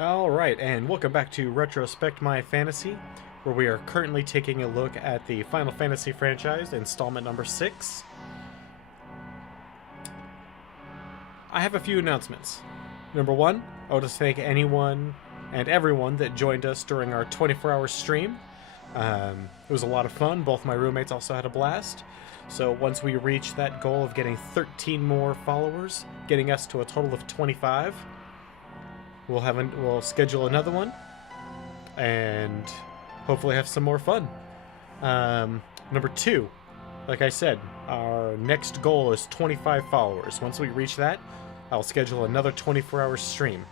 Alright, and welcome back to Retrospect My Fantasy, where we are currently taking a look at the Final Fantasy franchise, installment number 6. I have a few announcements. Number one, I want to thank anyone and everyone that joined us during our 24-hour stream. It was a lot of fun. Both my roommates also had a blast. So once we reach that goal of getting 13 more followers, getting us to a total of 25, we'll schedule another one, and hopefully have some more fun. Number two, like I said, our next goal is 25 followers. Once we reach that, I'll schedule another 24-hour stream.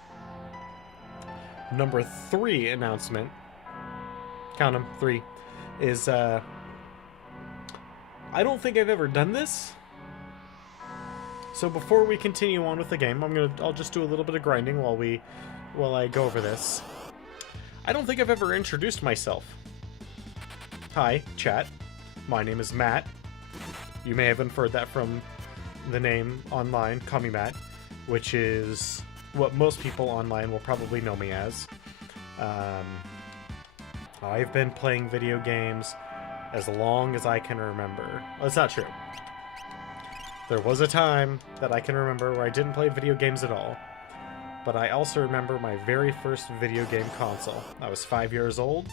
Number three announcement, count them, 3, is I don't think I've ever done this. So before we continue on with the game, I'll just do a little bit of grinding while I go over this. I don't think I've ever introduced myself. Hi, chat. My name is Matt. You may have inferred that from the name online, Call Me Matt, which is what most people online will probably know me as. I've been playing video games as long as I can remember. Well, that's not true. There was a time that I can remember where I didn't play video games at all. But I also remember my very first video game console. I was 5 years old,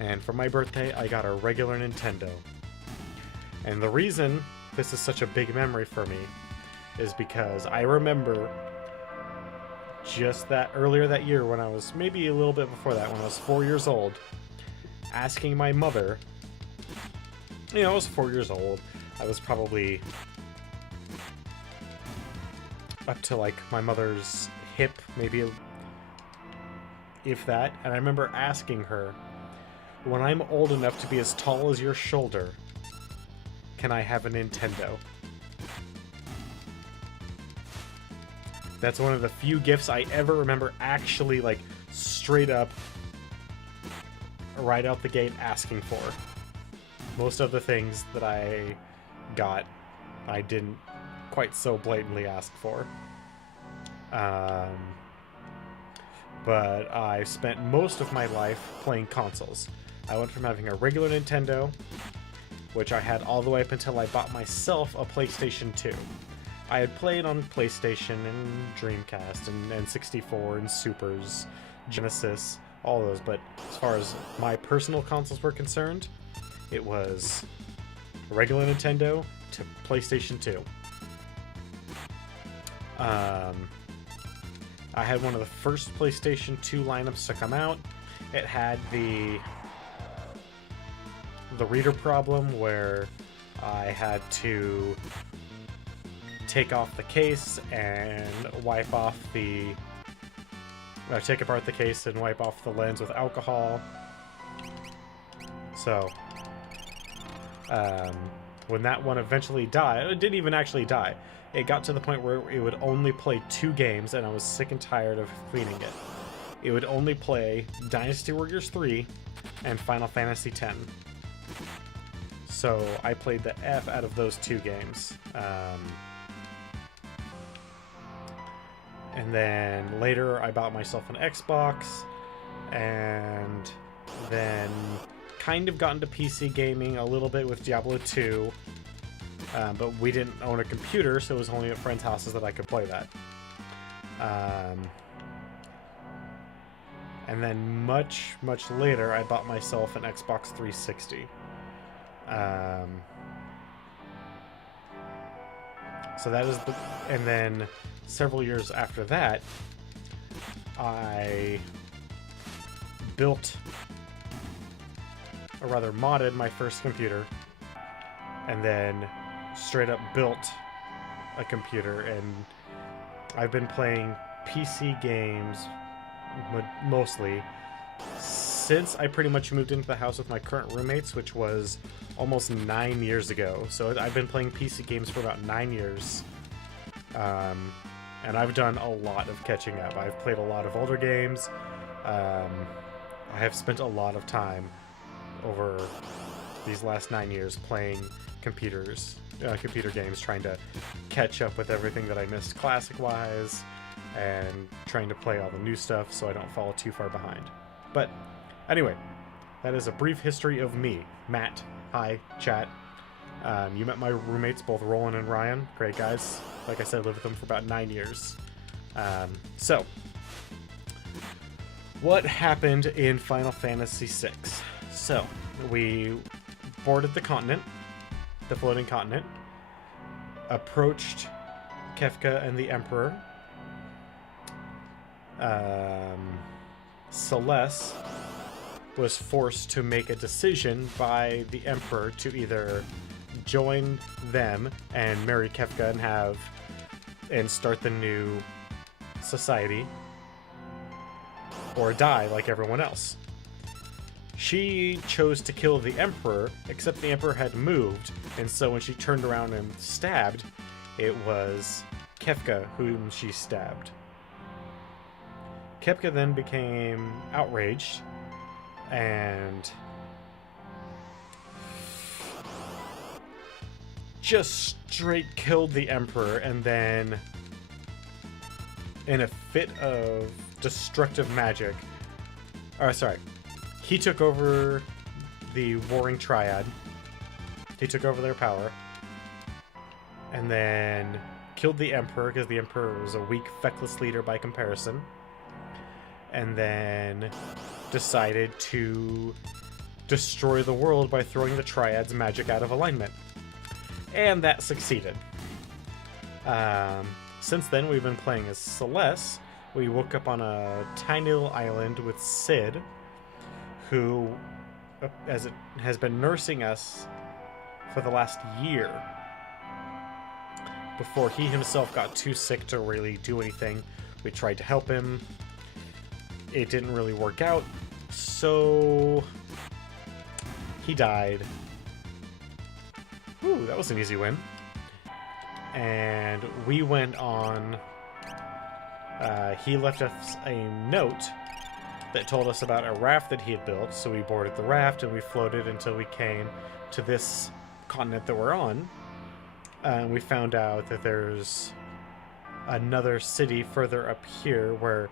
and for my birthday I got a regular Nintendo. And the reason this is such a big memory for me is because I remember just that earlier that year, when I was maybe a little bit before that, when I was 4 years old, asking my mother, I was 4 years old, I was probably up to like my mother's hip, maybe if that, and I remember asking her, when I'm old enough to be as tall as your shoulder, can I have a Nintendo? That's one of the few gifts I ever remember actually, like, straight up, right out the gate asking for. Most of the things that I got, I didn't quite so blatantly ask for. But I spent most of my life playing consoles. I went from having a regular Nintendo, which I had all the way up until I bought myself a PlayStation 2. I had played on PlayStation and Dreamcast and N64 and Supers, Genesis, all those, but as far as my personal consoles were concerned, it was a regular Nintendo to PlayStation 2. I had one of the first PlayStation 2 lineups to come out. It had the reader problem where I had to take off the case and wipe off take apart the case and wipe off the lens with alcohol. So, when that one eventually died, it didn't even actually die. It got to the point where it would only play 2 games, and I was sick and tired of cleaning it. It would only play Dynasty Warriors 3 and Final Fantasy X. So I played the F out of those 2 games. And then later I bought myself an Xbox, and then kind of got into PC gaming a little bit with Diablo 2. But we didn't own a computer, so it was only at friends' houses that I could play that. And then much, much later, I bought myself an Xbox 360. So that is and then several years after that, I built, or rather modded, my first computer, and then straight up built a computer, and I've been playing PC games mostly since I pretty much moved into the house with my current roommates, which was almost 9 years ago. So I've been playing PC games for about 9 years, and I've done a lot of catching up. I've played a lot of older games. I have spent a lot of time over these last 9 years playing computer games, trying to catch up with everything that I missed classic-wise, and trying to play all the new stuff so I don't fall too far behind. But anyway, that is a brief history of me. Matt, hi, chat. You met my roommates, both Roland and Ryan. Great guys. Like I said, I lived with them for about 9 years. So, what happened in Final Fantasy VI? So, we boarded the continent, the floating continent, approached Kefka and the Emperor. Celeste was forced to make a decision by the Emperor to either join them and marry Kefka and start the new society, or die like everyone else. She chose to kill the Emperor, except the Emperor had moved, and so when she turned around and stabbed, it was Kefka whom she stabbed. Kefka then became outraged and just straight killed the Emperor, and then in a fit of destructive magic, he took over the Warring Triad. He took over their power and then killed the Emperor because the Emperor was a weak, feckless leader by comparison, and then decided to destroy the world by throwing the Triad's magic out of alignment. And that succeeded. Since then, we've been playing as Celeste. We woke up on a tiny little island with Sid, who has been nursing us for the last year, before he himself got too sick to really do anything. We tried to help him. It didn't really work out, so he died. Ooh, that was an easy win. And we went on... he left us a note that told us about a raft that he had built, so we boarded the raft and we floated until we came to this continent that we're on. We found out that there's another city further up here where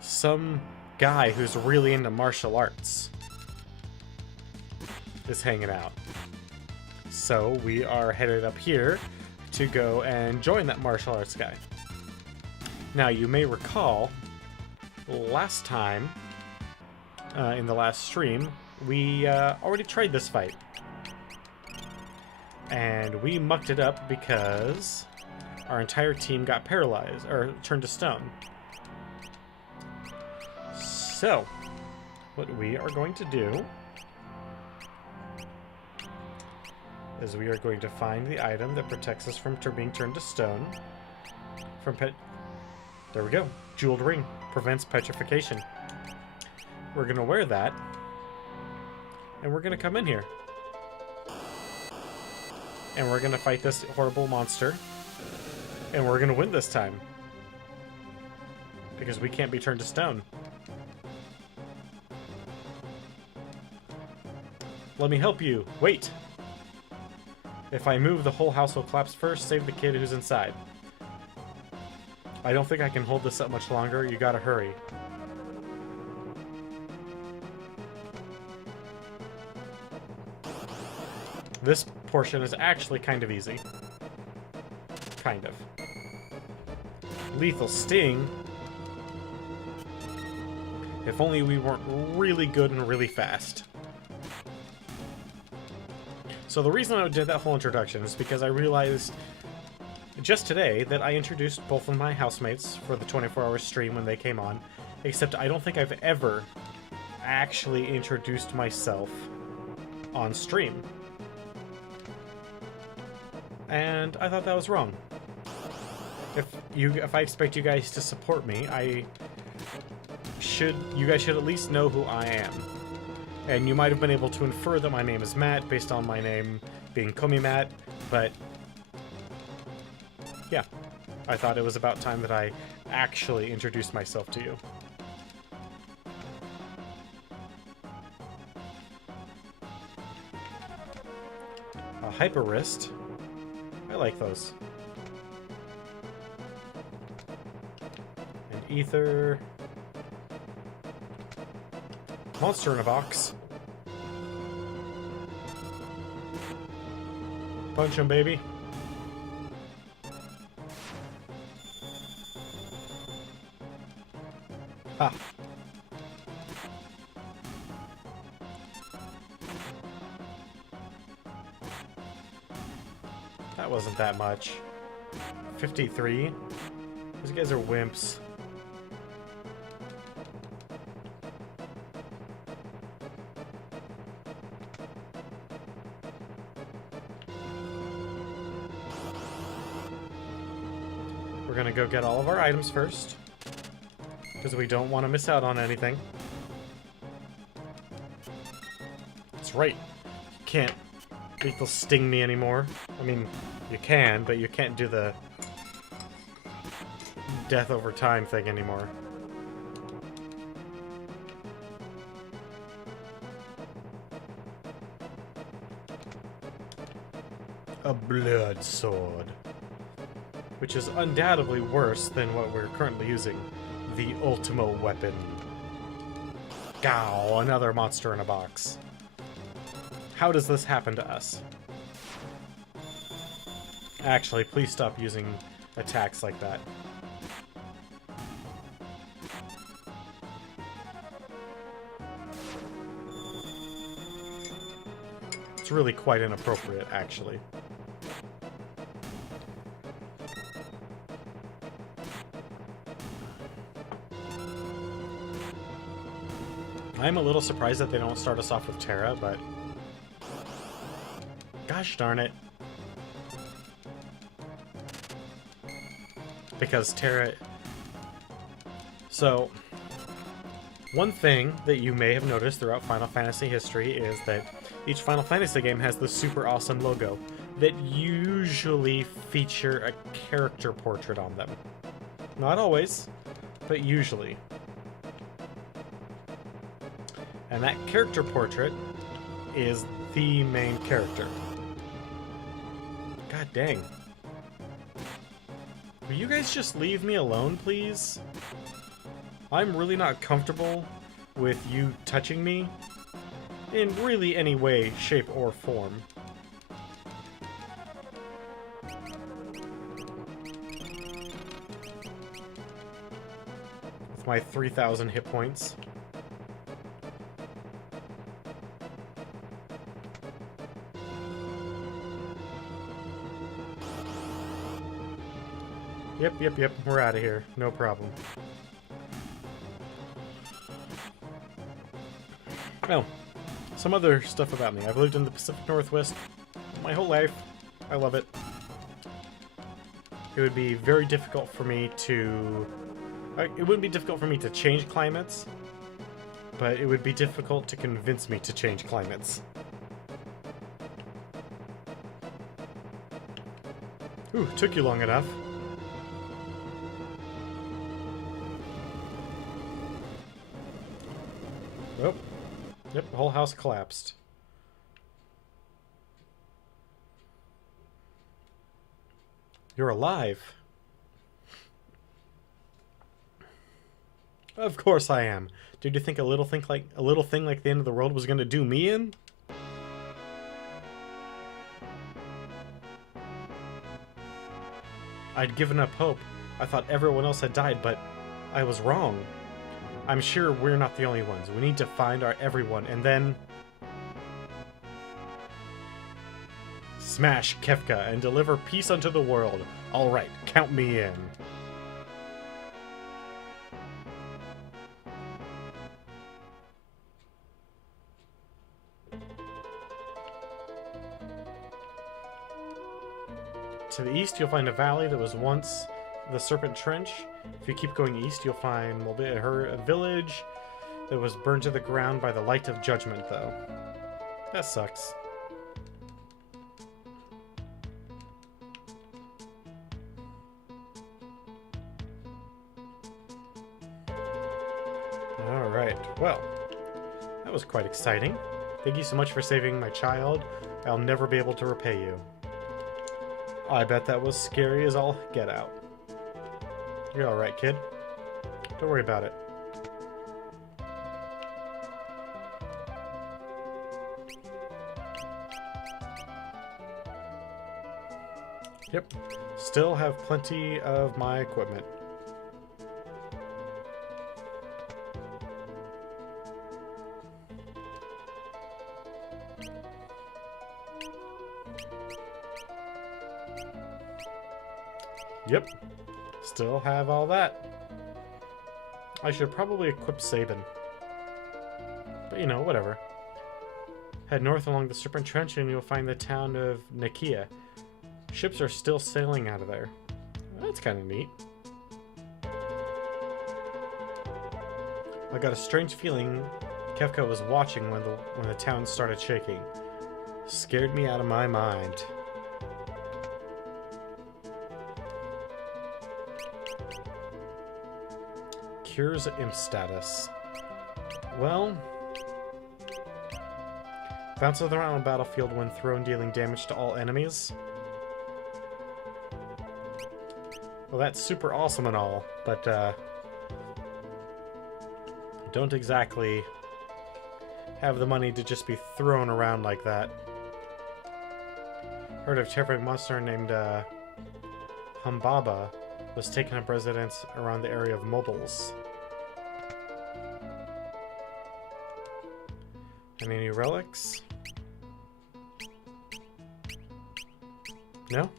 some guy who's really into martial arts is hanging out. So we are headed up here to go and join that martial arts guy. Now, you may recall last time, in the last stream, we already tried this fight. And we mucked it up because our entire team got paralyzed, or turned to stone. So, what we are going to do is we are going to find the item that protects us from being turned to stone. There we go. Jeweled ring. Prevents petrification. We're going to wear that. And we're going to come in here. And we're going to fight this horrible monster. And we're going to win this time. Because we can't be turned to stone. Let me help you. Wait. If I move, the whole house will collapse first. Save the kid who's inside. I don't think I can hold this up much longer. You gotta hurry. This portion is actually kind of easy. Kind of. Lethal Sting. If only we weren't really good and really fast. So the reason I did that whole introduction is because I realized just today that I introduced both of my housemates for the 24-hour stream when they came on, except I don't think I've ever actually introduced myself on stream. And I thought that was wrong. If I expect you guys to support me, you guys should at least know who I am. And you might have been able to infer that my name is Matt based on my name being Komi Matt, but yeah, I thought it was about time that I actually introduced myself to you. A hyper wrist. I like those. ether. Monster in a box. Punch him, baby. Ha. That wasn't that much. 53? These guys are wimps. We're gonna go get all of our items first, because we don't want to miss out on anything. That's right. You can't lethal sting me anymore. I mean, you can, but you can't do the death over time thing anymore. A blood sword. Which is undoubtedly worse than what we're currently using. The Ultimo weapon. Gow, another monster in a box. How does this happen to us? Actually, please stop using attacks like that. It's really quite inappropriate, actually. I'm a little surprised that they don't start us off with Terra, but... gosh darn it. Because Terra... So, one thing that you may have noticed throughout Final Fantasy history is that each Final Fantasy game has this super awesome logo that usually feature a character portrait on them. Not always, but usually. And that character portrait is the main character. God dang. Will you guys just leave me alone, please? I'm really not comfortable with you touching me in really any way, shape, or form. With my 3,000 hit points. Yep, we're out of here. No problem. Well, some other stuff about me. I've lived in the Pacific Northwest my whole life. I love it. It would be very difficult for me to... it wouldn't be difficult for me to change climates, but it would be difficult to convince me to change climates. Ooh, took you long enough. Nope. Yep, the whole house collapsed. You're alive. Of course I am. Did you think a little thing like the end of the world was gonna do me in? I'd given up hope. I thought everyone else had died, but I was wrong. I'm sure we're not the only ones. We need to find our everyone, and then... smash Kefka and deliver peace unto the world. Alright, count me in. To the east, you'll find a valley that was once the Serpent Trench. If you keep going east, you'll find a village that was burned to the ground by the Light of Judgment, though. That sucks. Alright, well, that was quite exciting. Thank you so much for saving my child. I'll never be able to repay you. I bet that was scary as all get out. You're alright, kid. Don't worry about it. Yep. Still have plenty of my equipment. Yep. Still have all that. I should probably equip Sabin. But you know, whatever. Head north along the Serpent Trench and you'll find the town of Nakia. Ships are still sailing out of there. That's kind of neat. I got a strange feeling Kefka was watching when the town started shaking. Scared me out of my mind. Cures imp status. Well, bounces around the battlefield when thrown, dealing damage to all enemies. Well, that's super awesome and all, but don't exactly have the money to just be thrown around like that. Heard of a terrifying monster named Humbaba was taking up residence around the area of mobiles. Any new relics? No?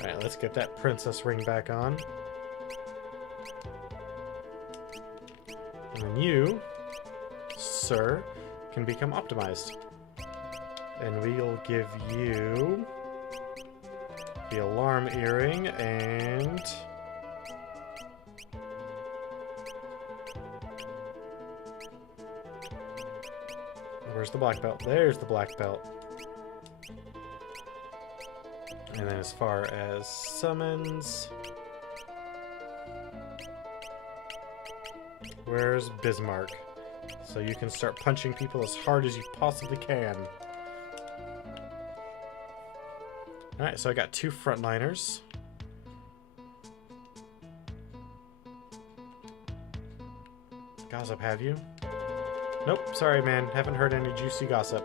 Alright, let's get that princess ring back on. And then you, sir, can become optimized. And we'll give you the alarm earring and where's the black belt? There's the black belt. And then as far as summons, where's Bismarck? So you can start punching people as hard as you possibly can. Alright, so I got 2 frontliners. Gossip, have you? Nope, sorry man, haven't heard any juicy gossip.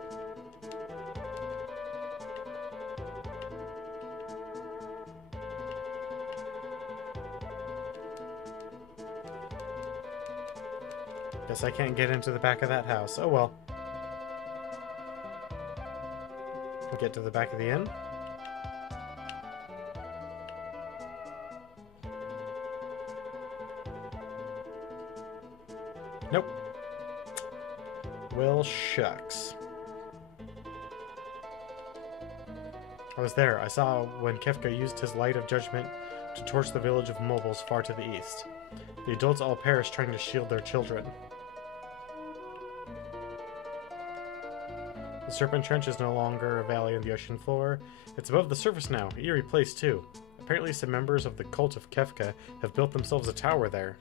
Guess I can't get into the back of that house. Oh well. We'll get to the back of the inn. Nope. Well, shucks. I was there. I saw when Kefka used his light of judgment to torch the village of mobiles far to the east. The adults all perished trying to shield their children. The Serpent Trench is no longer a valley on the ocean floor. It's above the surface now. Eerie place, too. Apparently some members of the cult of Kefka have built themselves a tower there.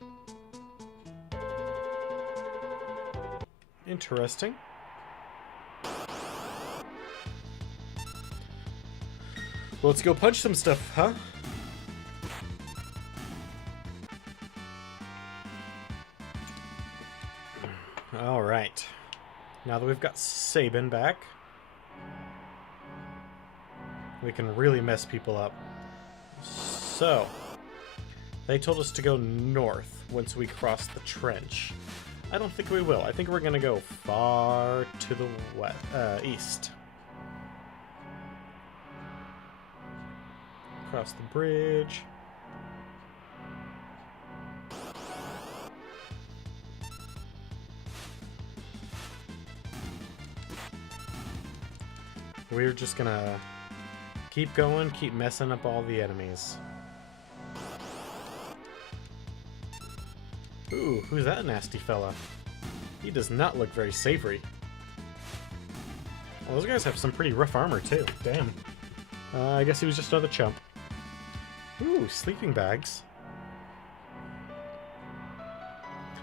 Interesting. Well, let's go punch some stuff, huh? Alright. Now that we've got Sabin back, we can really mess people up. So, they told us to go north once we cross the trench. I don't think we will. I think we're going to go far to the east. Cross the bridge. We're just going to keep going, keep messing up all the enemies. Ooh, who's that nasty fella? He does not look very savory. Well, those guys have some pretty rough armor, too. Damn. I guess he was just another chump. Ooh, sleeping bags.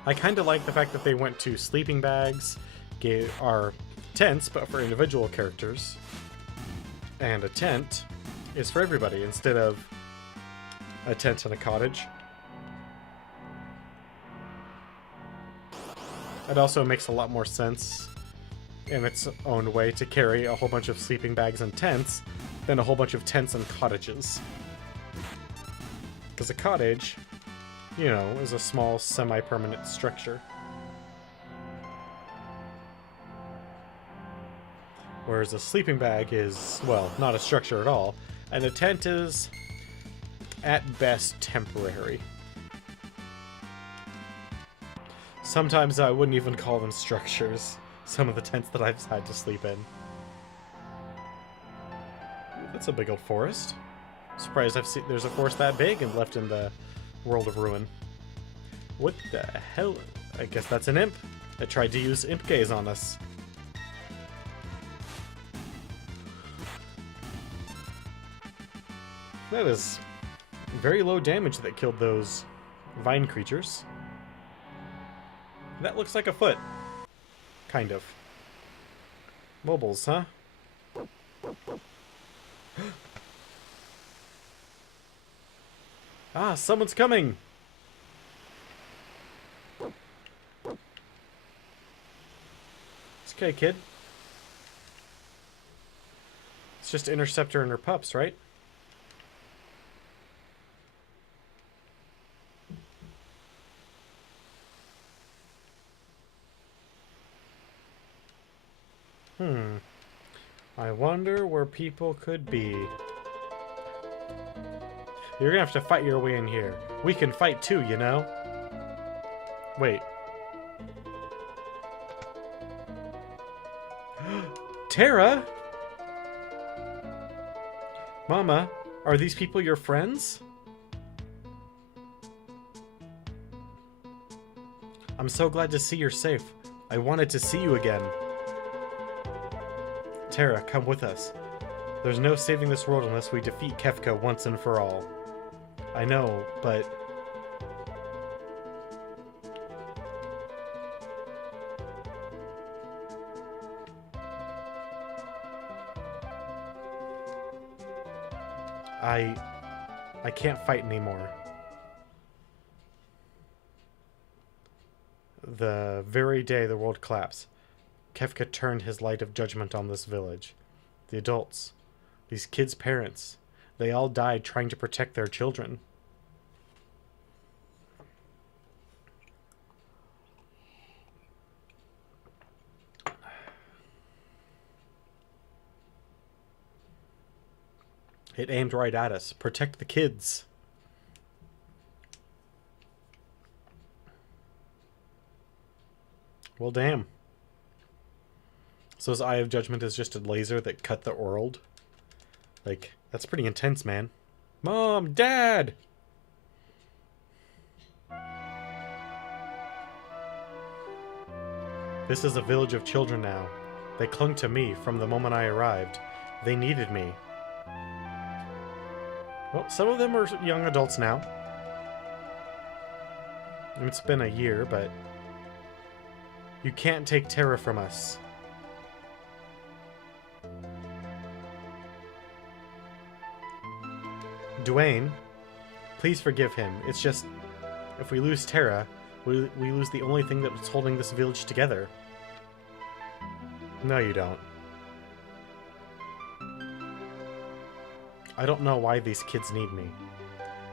I kind of like the fact that they went to sleeping bags, are tents, but for individual characters. And a tent is for everybody instead of a tent and a cottage. It also makes a lot more sense in its own way to carry a whole bunch of sleeping bags and tents than a whole bunch of tents and cottages. Because a cottage, you know, is a small semi-permanent structure. Whereas a sleeping bag is, well, not a structure at all. And a tent is, at best, temporary. Sometimes I wouldn't even call them structures. Some of the tents that I've had to sleep in. That's a big old forest. Surprised I've seen there's a forest that big and left in the world of ruin. What the hell? I guess that's an imp that tried to use imp gaze on us. That is very low damage that killed those vine creatures. That looks like a foot. Kind of. Mobiles, huh? Ah, someone's coming! It's okay, kid. It's just Interceptor and her pups, right? I wonder where people could be. You're gonna have to fight your way in here. We can fight too, you know? Wait. Tara? Mama, are these people your friends? I'm so glad to see you're safe. I wanted to see you again. Tara, come with us. There's no saving this world unless we defeat Kefka once and for all. I know, but... I can't fight anymore. The very day the world collapsed, Kefka turned his light of judgment on this village. The adults, these kids' parents, they all died trying to protect their children. It aimed right at us. Protect the kids. Well, damn. So his Eye of Judgment is just a laser that cut the world? Like, that's pretty intense, man. Mom! Dad! This is a village of children now. They clung to me from the moment I arrived. They needed me. Well, some of them are young adults now. It's been a year, but... You can't take Tara from us. Dwayne, please forgive him. It's just... If we lose Tara, we lose the only thing that was holding this village together. No, you don't. I don't know why these kids need me.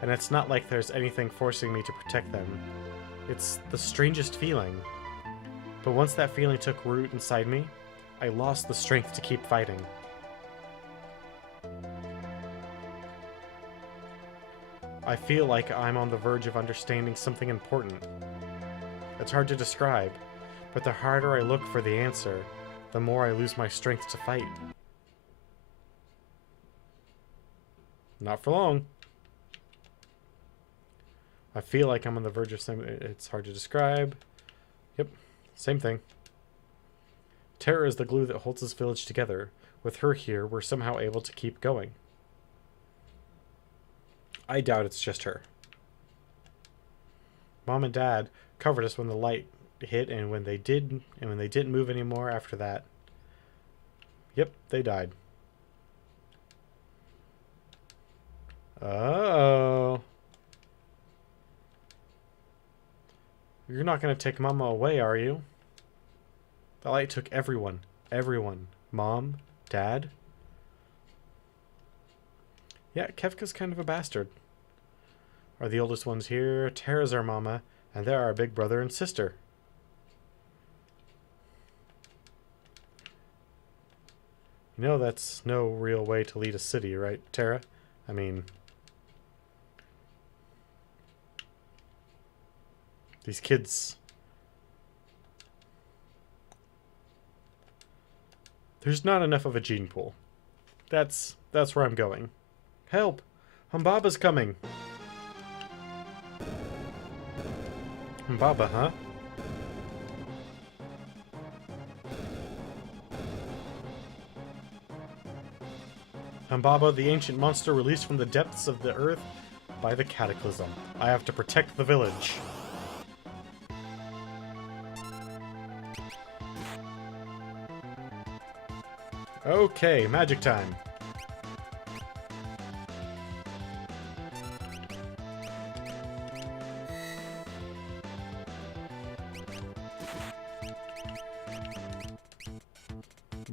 And it's not like there's anything forcing me to protect them. It's the strangest feeling. But once that feeling took root inside me, I lost the strength to keep fighting. I feel like I'm on the verge of understanding something important. It's hard to describe, but the harder I look for the answer, the more I lose my strength to fight. Not for long. I feel like I'm on the verge of something. It's hard to describe. Yep, same thing. Tara is the glue that holds this village together. With her here, we're somehow able to keep going. I doubt it's just her. Mom and Dad covered us when the light hit, and when they didn't move anymore after that. Yep, they died. Oh. You're not going to take Mama away, are you? The light took everyone. Everyone. Mom? Dad? Yeah, Kefka's kind of a bastard. Are the oldest ones here? Tara's our mama, and they're our big brother and sister. You know that's no real way to lead a city, right, Tara? I mean... these kids... There's not enough of a gene pool. That's where I'm going. Help! Humbaba's coming! Humbaba, huh? Humbaba, the ancient monster released from the depths of the earth by the cataclysm. I have to protect the village. Okay, magic time.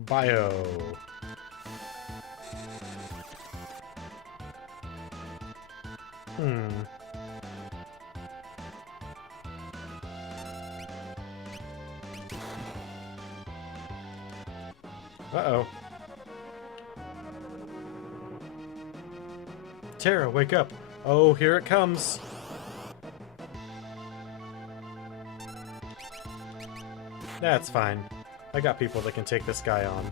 Bio. Uh-oh. Tara, wake up. Oh, here it comes. That's fine. I got people that can take this guy on.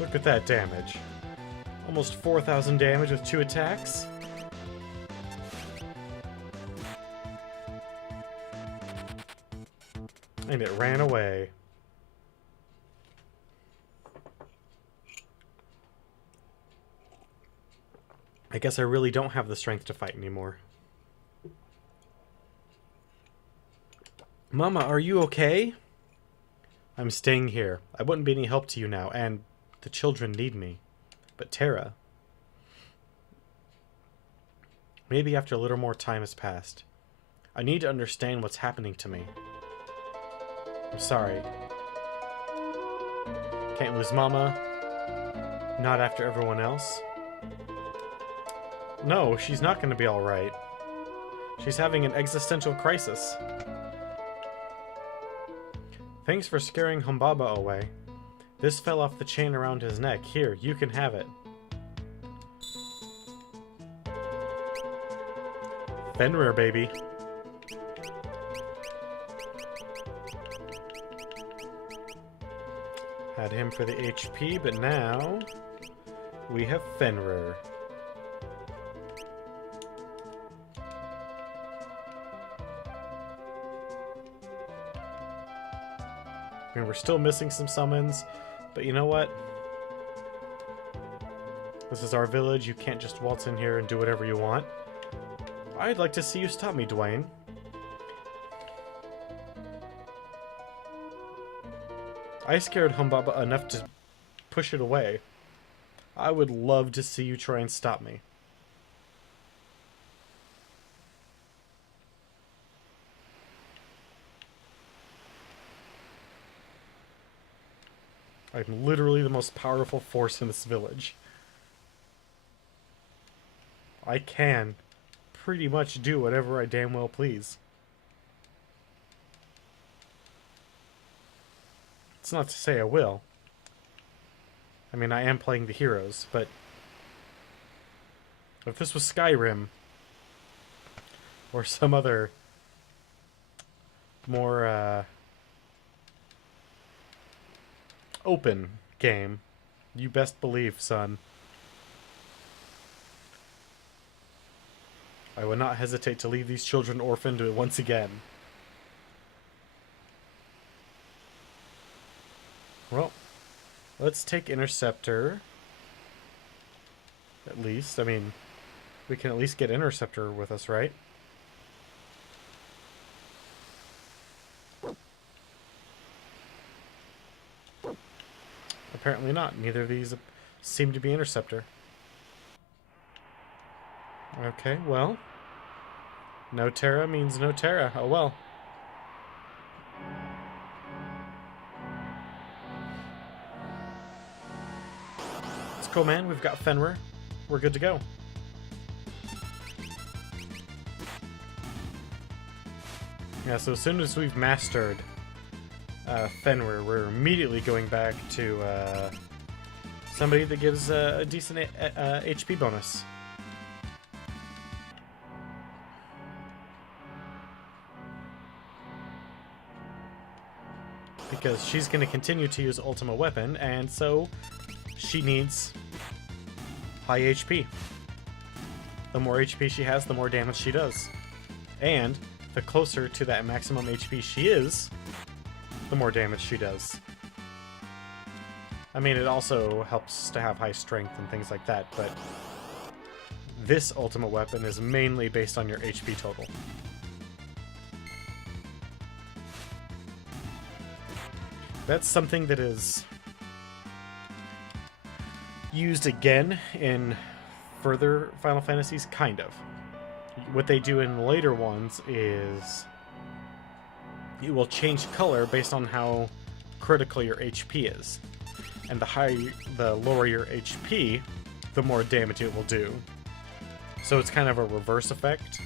Look at that damage. Almost 4,000 damage with 2 attacks. And it ran away. I guess I really don't have the strength to fight anymore. Mama, are you okay? I'm staying here. I wouldn't be any help to you now, and the children need me. But Tara... Maybe after a little more time has passed. I need to understand what's happening to me. I'm sorry. Can't lose Mama. Not after everyone else. No, she's not going to be alright. She's having an existential crisis. Thanks for scaring Humbaba away. This fell off the chain around his neck. Here, you can have it. Fenrir, baby. Had him for the HP, but now we have Fenrir. I mean, we're still missing some summons, but you know what? This is our village. You can't just waltz in here and do whatever you want. I'd like to see you stop me, Dwayne. I scared Humbaba enough to push it away. I would love to see you try and stop me. I'm literally the most powerful force in this village. I can pretty much do whatever I damn well please. It's not to say I will. I mean, I am playing the heroes, but if this was Skyrim or some other more open game, you best believe, son, I would not hesitate to leave these children orphaned once again. Well, let's take Interceptor. At least, I mean, we can at least get Interceptor with us, right? Apparently not. Neither of these seem to be Interceptor. Okay, well. No Terra means no Terra. Oh well. It's cool, man. We've got Fenrir. We're good to go. Yeah, so as soon as we've mastered Fenrir, we're immediately going back to somebody that gives a decent HP bonus. Because she's going to continue to use Ultima Weapon, and so she needs high HP. The more HP she has, the more damage she does. And the closer to that maximum HP she is, the more damage she does. I mean, it also helps to have high strength and things like that, but this Ultimate Weapon is mainly based on your HP total. That's something that is used again in further Final Fantasies, kind of. What they do in later ones is it will change color based on how critical your HP is. And the lower your HP, the more damage it will do. So it's kind of a reverse effect.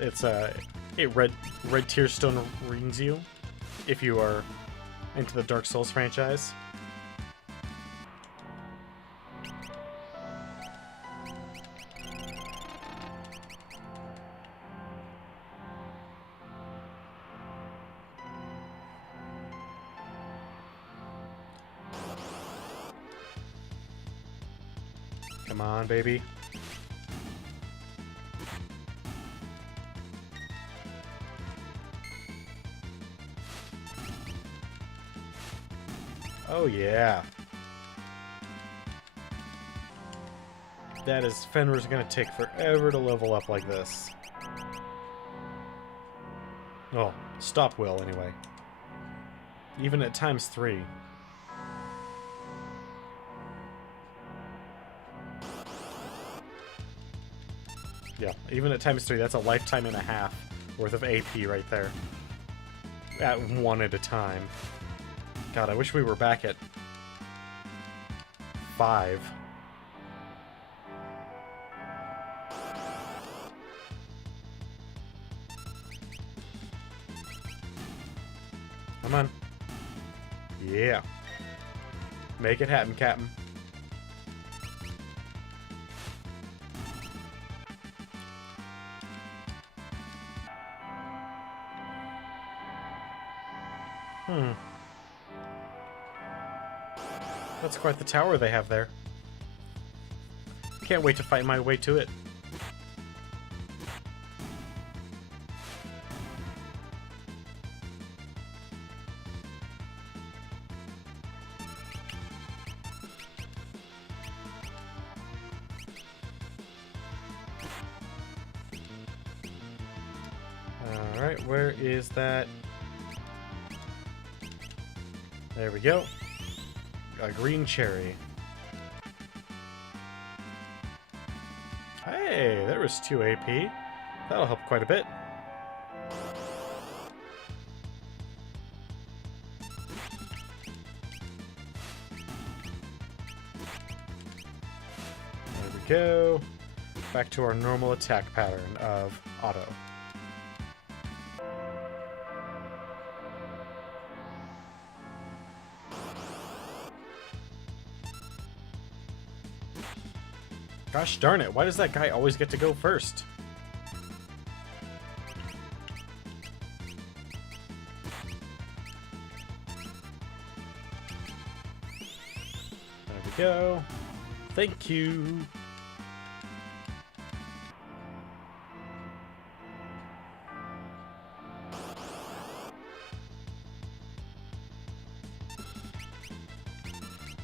It's red tear stone rings you if you are into the Dark Souls franchise. Come on, baby. Oh, yeah. That is, Fenrir's gonna take forever to level up like this. Oh, stop will, anyway. Even at ×3. Yeah, even at ×3, that's a lifetime and a half worth of AP right there. At one at a time. God, I wish we were back at 5. Come on. Yeah. Make it happen, Captain. That's quite the tower they have there. Can't wait to fight my way to it. Alright, where is that? There we go. A green cherry. Hey, there was 2 AP. That'll help quite a bit. There we go. Back to our normal attack pattern of auto. Gosh darn it, why does that guy always get to go first? There we go. Thank you.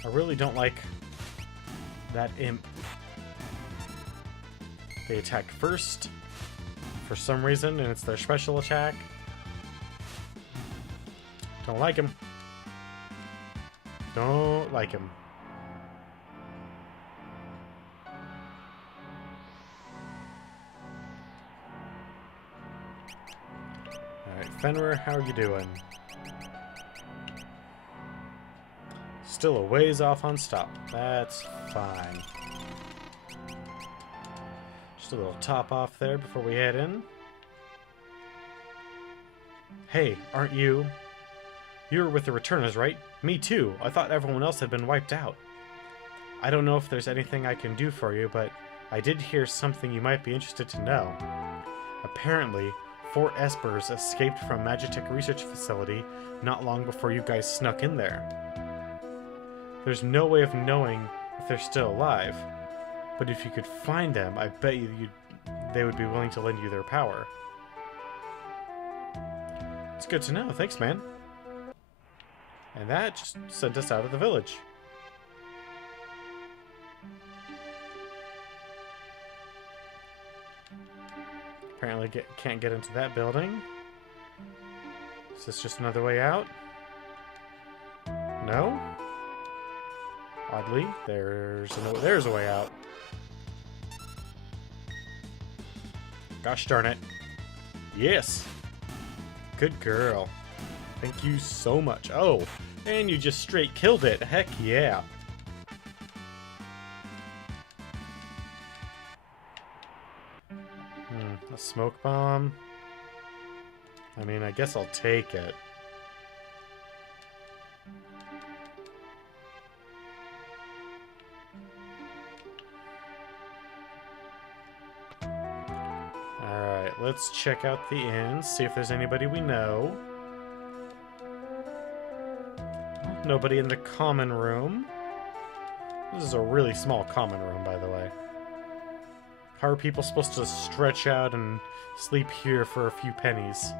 I really don't like that imp. They attack first, for some reason, and it's their special attack. Don't like him. Don't like him. Fenrir, how are you doing? Still a ways off on stop. That's fine. Just a little top off there before we head in. Hey, aren't you? You were with the returners, right? Me too. I thought everyone else had been wiped out. I don't know if there's anything I can do for you, but I did hear something you might be interested to know. Apparently, 4 Espers escaped from Magitech Research Facility not long before you guys snuck in there. There's no way of knowing if they're still alive, but if you could find them, I bet they would be willing to lend you their power. It's good to know. Thanks, man. And that just sent us out of the village. Apparently can't get into that building. Is this just another way out? No? Oddly, there's a way out. Gosh darn it. Yes! Good girl. Thank you so much. Oh, and you just straight killed it. Heck yeah. A smoke bomb. I mean, I guess I'll take it. Alright, let's check out the inn, see if there's anybody we know. Nobody in the common room. This is a really small common room, by the way. How are people supposed to stretch out and sleep here for a few pennies?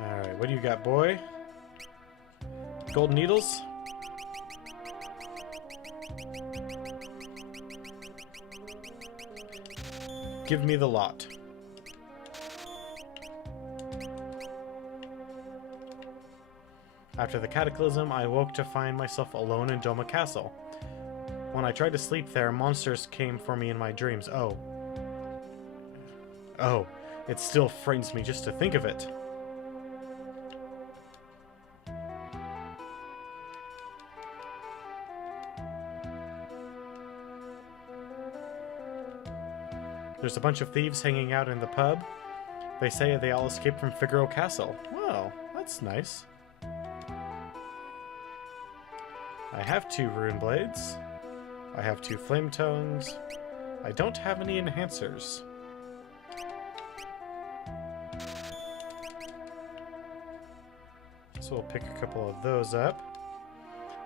Alright, what do you got, boy? Gold needles? Give me the lot. After the cataclysm, I woke to find myself alone in Doma Castle. When I tried to sleep there, monsters came for me in my dreams. Oh, it still frightens me just to think of it. There's a bunch of thieves hanging out in the pub. They say they all escaped from Figaro Castle. Well, that's nice. I have 2 rune blades. I have 2 flame tongues. I don't have any enhancers. So we'll pick a couple of those up.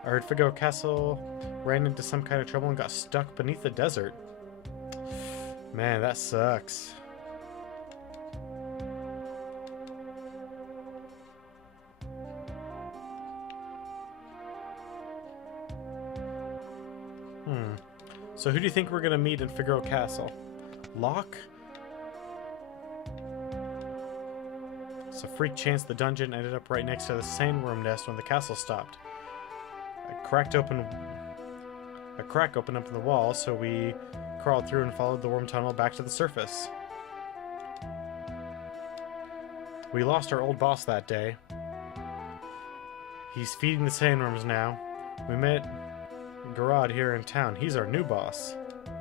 I heard Figaro Castle ran into some kind of trouble and got stuck beneath the desert. Man, that sucks. So who do you think we're gonna meet in Figaro Castle? Locke? It's a freak chance the dungeon ended up right next to the sandworm nest when the castle stopped. A crack opened up in the wall, so we crawled through and followed the worm tunnel back to the surface. We lost our old boss that day. He's feeding the sandworms now. We met Gerard here in town. He's our new boss.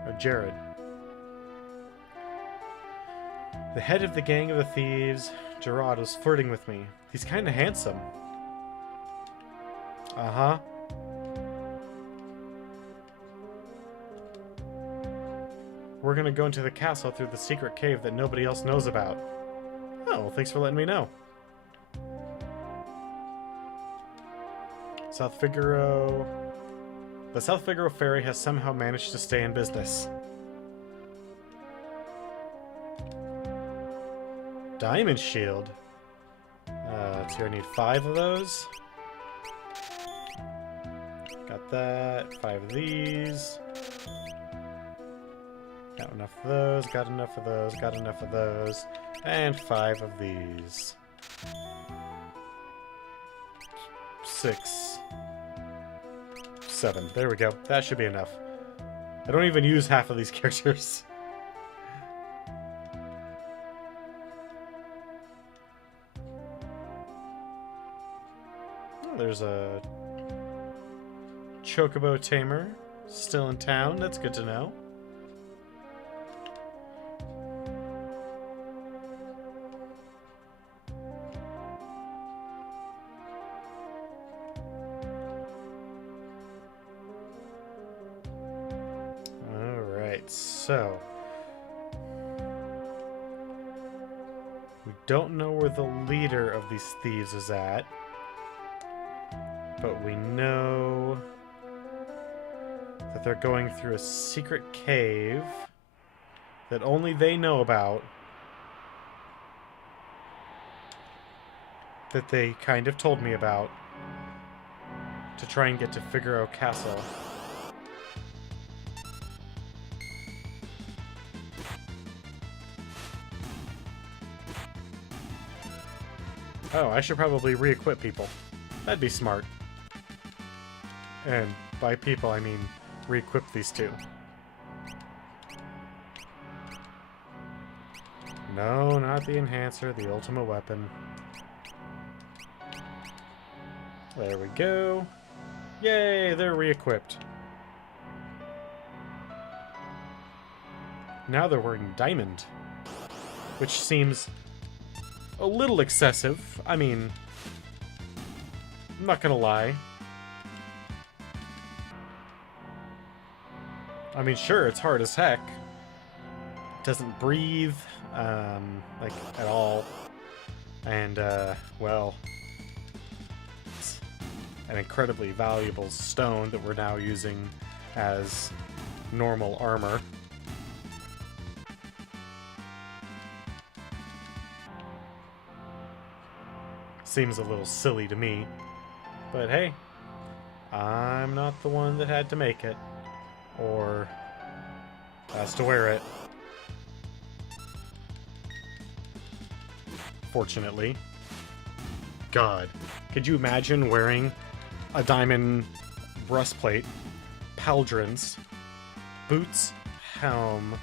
Or Jared. The head of the gang of the thieves, Gerard, was flirting with me. He's kinda handsome. Uh-huh. We're gonna go into the castle through the secret cave that nobody else knows about. Oh, well, thanks for letting me know. South Figaro... The South Figaro ferry has somehow managed to stay in business. Diamond shield. Let's see, I need 5 of those. Got that. 5 of these. Got enough of those, got enough of those, got enough of those. And 5 of these. 6. 7. There we go. That should be enough. I don't even use half of these characters. Oh, there's a Chocobo Tamer still in town. That's good to know. So, we don't know where the leader of these thieves is at, but we know that they're going through a secret cave that only they know about, that they kind of told me about, to try and get to Figaro Castle. Oh, I should probably re-equip people. That'd be smart. And by people, I mean re-equip these two. No, not the enhancer, the ultimate weapon. There we go. Yay, they're re-equipped. Now they're wearing diamond, which seems a little excessive. I mean, I'm not gonna lie. I mean, sure, it's hard as heck. It doesn't breathe, like, at all. And, well, it's an incredibly valuable stone that we're now using as normal armor. Seems a little silly to me, but hey, I'm not the one that had to make it, or has to wear it. Fortunately. God, could you imagine wearing a diamond breastplate, pauldrons, boots, helm,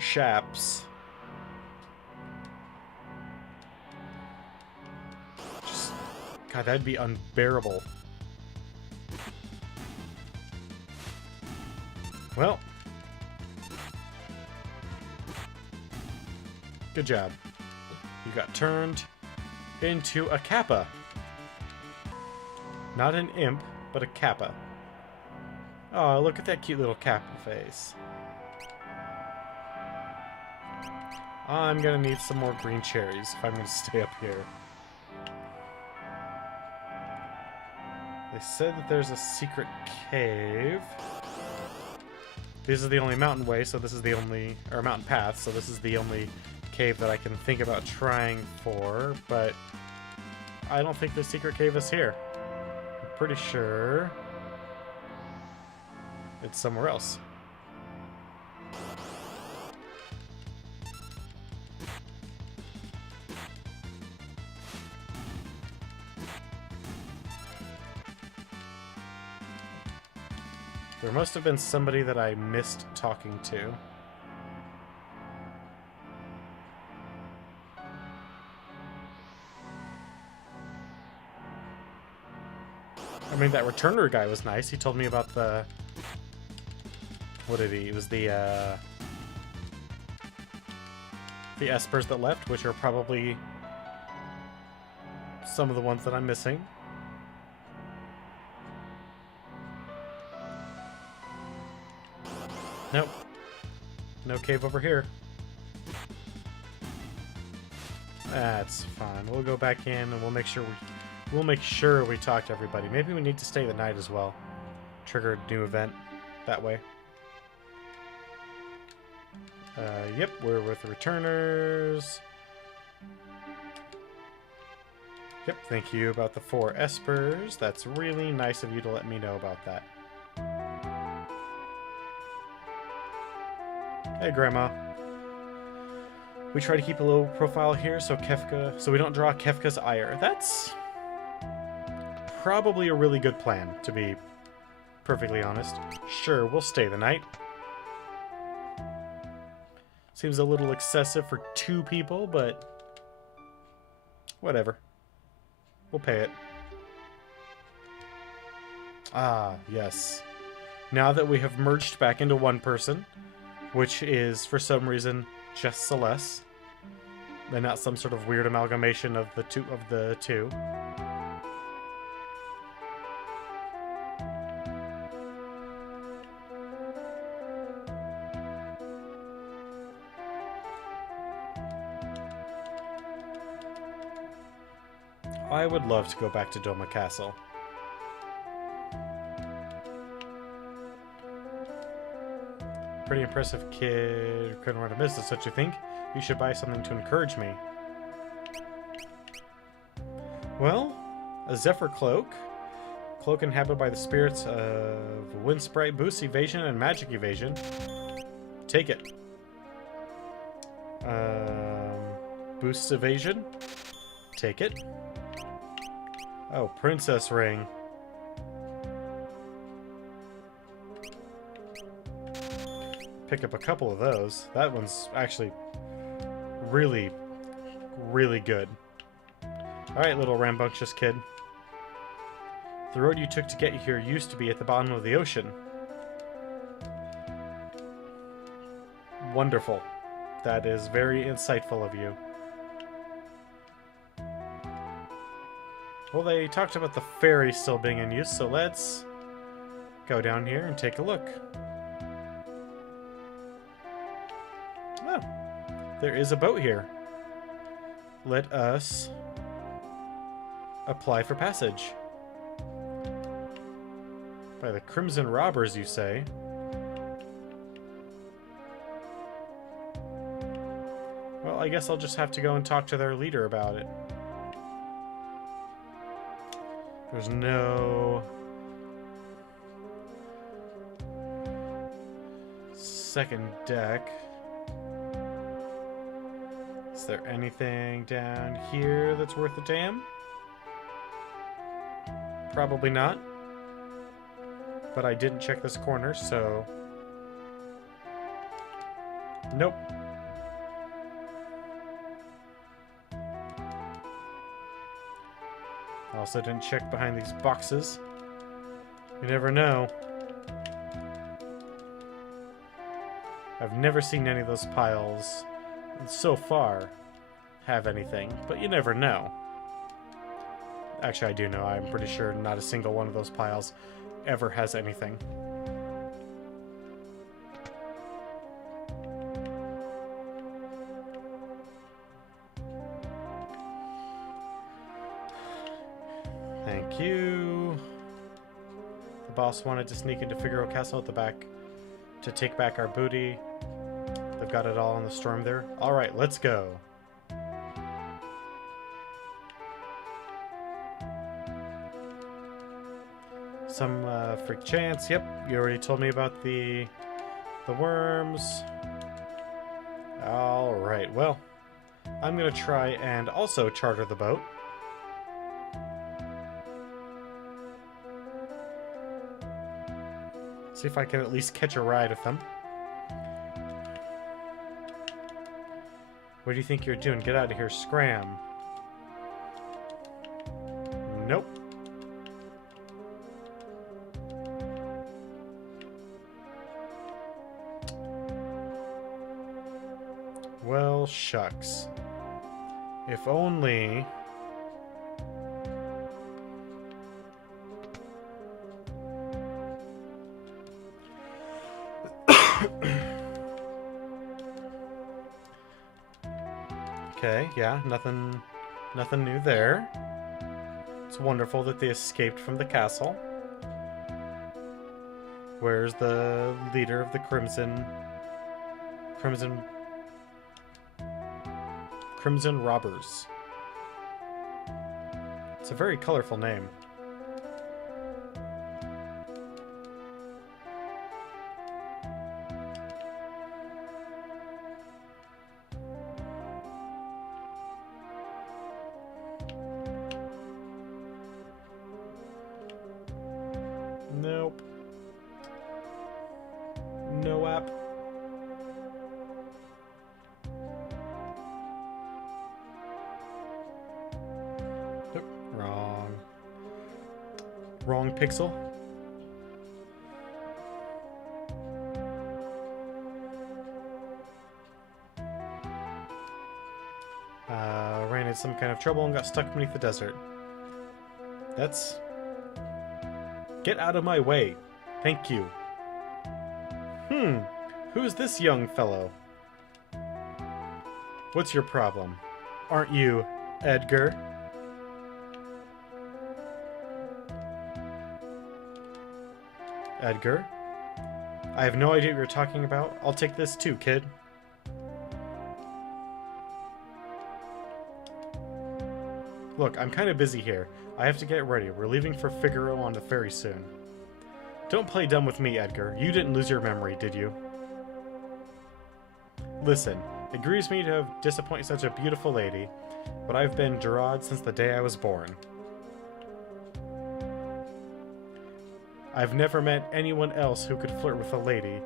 chaps, God, that'd be unbearable. Well. Good job. You got turned into a Kappa. Not an imp, but a Kappa. Oh, look at that cute little Kappa face. I'm gonna need some more green cherries if I'm gonna stay up here. They said that there's a secret cave. This is the only mountain way, so this is the only... or mountain path, so this is the only cave that I can think about trying for, but I don't think the secret cave is here. I'm pretty sure it's somewhere else. There must have been somebody that I missed talking to. I mean, that returner guy was nice. He told me about the... what did he... it was the espers that left, which are probably some of the ones that I'm missing. Nope. No cave over here. That's fine. We'll go back in and we'll make sure we talk to everybody. Maybe we need to stay the night as well. Trigger a new event that way. Yep, we're with the returners. Yep, thank you about the 4 espers. That's really nice of you to let me know about that. Hey, Grandma. We try to keep a low profile here so we don't draw Kefka's ire. That's probably a really good plan, to be perfectly honest. Sure, we'll stay the night. Seems a little excessive for 2 people, but whatever. We'll pay it. Ah, yes. Now that we have merged back into one person, which is, for some reason, just Celeste, and not some sort of weird amalgamation of the two. I would love to go back to Doma Castle. Pretty impressive kid. Couldn't run a business, don't you think? You should buy something to encourage me. Well, a Zephyr Cloak. Cloak inhabited by the spirits of Wind Sprite, boosts evasion and magic evasion. Take it. Boosts evasion. Take it. Oh, Princess Ring. Pick up a couple of those. That one's actually really, really good. Alright, little rambunctious kid. The road you took to get here used to be at the bottom of the ocean. Wonderful. That is very insightful of you. Well, they talked about the ferry still being in use, so let's go down here and take a look. Oh, there is a boat here. Let us apply for passage. By the Crimson Robbers, you say? Well, I guess I'll just have to go and talk to their leader about it. There's no second deck. Is there anything down here that's worth a damn? Probably not. But I didn't check this corner, so... Nope. I also didn't check behind these boxes. You never know. I've never seen any of those piles so far have anything, but you never know. Actually, I do know. I'm pretty sure not a single one of those piles ever has anything. Thank you. The boss wanted to sneak into Figaro Castle at the back to take back our booty. They've got it all on the storm there. Alright, let's go. Some freak chance. Yep, you already told me about the worms. Alright, well, I'm gonna try and also charter the boat. See if I can at least catch a ride with them. What do you think you're doing? Get out of here, scram. Nope. Well, shucks. If only... Okay, yeah, nothing new there. It's wonderful that they escaped from the castle. Where's the leader of the Crimson Robbers? It's a very colorful name. Nope. No app. Nope, wrong. Wrong pixel. Ran into some kind of trouble and got stuck beneath the desert. That's... Get out of my way. Thank you. Who's this young fellow? What's your problem? Aren't you Edgar? Edgar? I have no idea what you're talking about. I'll take this too, kid. Look, I'm kind of busy here. I have to get ready. We're leaving for Figaro on the ferry soon. Don't play dumb with me, Edgar. You didn't lose your memory, did you? Listen, it grieves me to have disappointed such a beautiful lady, but I've been Gerard since the day I was born. I've never met anyone else who could flirt with a lady.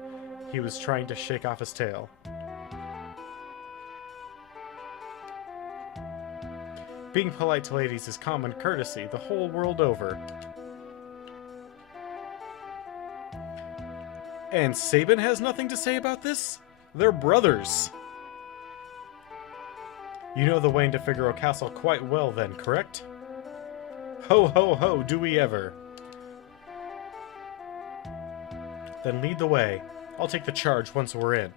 He was trying to shake off his tail. Being polite to ladies is common courtesy the whole world over. And Sabin has nothing to say about this? They're brothers. You know the way into Figaro Castle quite well then, correct? Ho ho ho, do we ever. Then lead the way. I'll take the charge once we're in.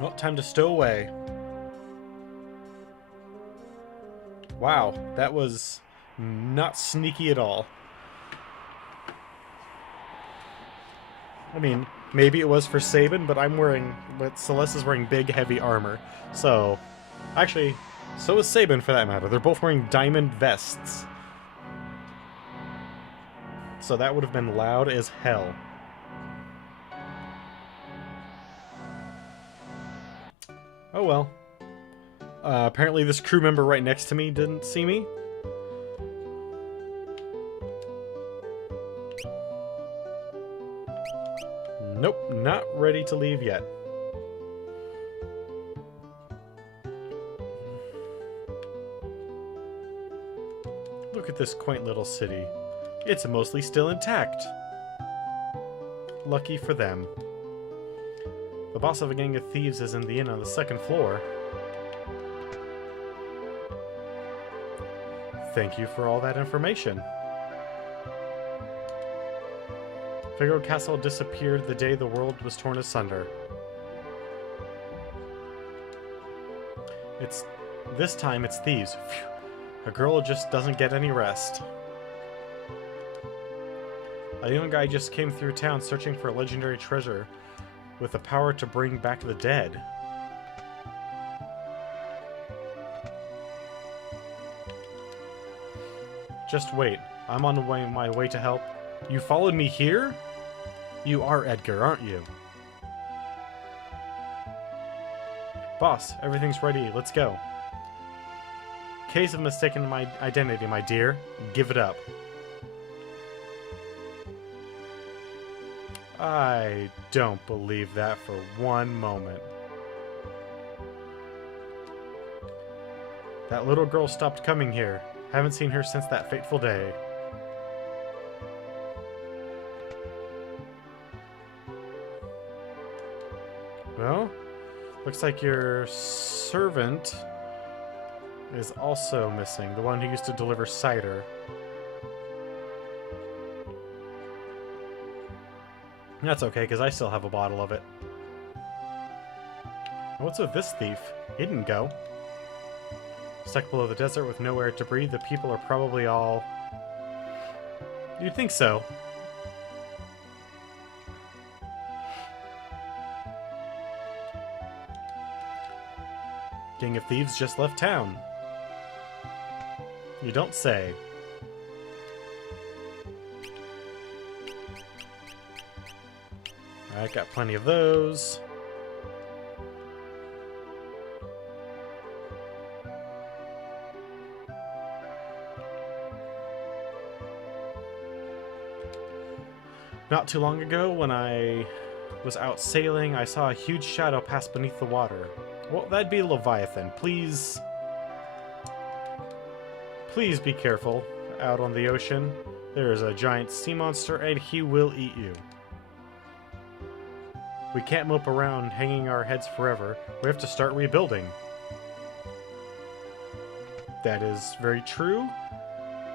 Well, time to stow away. Wow, that was not sneaky at all. I mean, maybe it was for Sabin, but Celeste is wearing big, heavy armor. So, actually, so is Sabin for that matter. They're both wearing diamond vests. So that would have been loud as hell. Oh well. Apparently this crew member right next to me didn't see me. Nope, not ready to leave yet. Look at this quaint little city. It's mostly still intact. Lucky for them. The boss of a gang of thieves is in the inn on the second floor. Thank you for all that information. Figaro Castle disappeared the day the world was torn asunder. This time it's thieves. Phew. A girl just doesn't get any rest. A young guy just came through town searching for a legendary treasure with the power to bring back the dead. Just wait. I'm on my way to help. You followed me here? You are Edgar, aren't you? Boss, everything's ready. Let's go. Case of mistaken my identity, my dear. Give it up. I don't believe that for one moment. That little girl stopped coming here. Haven't seen her since that fateful day. Well, looks like your servant is also missing. The one who used to deliver cider. That's okay, because I still have a bottle of it. What's with this thief? He didn't go. Stuck below the desert with nowhere to breathe, the people are probably all... You'd think so. Gang of thieves just left town. You don't say. Alright, got plenty of those. Not too long ago, when I was out sailing, I saw a huge shadow pass beneath the water. Well, that'd be Leviathan. Please... Please be careful out on the ocean. There is a giant sea monster, and he will eat you. We can't mope around hanging our heads forever. We have to start rebuilding. That is very true.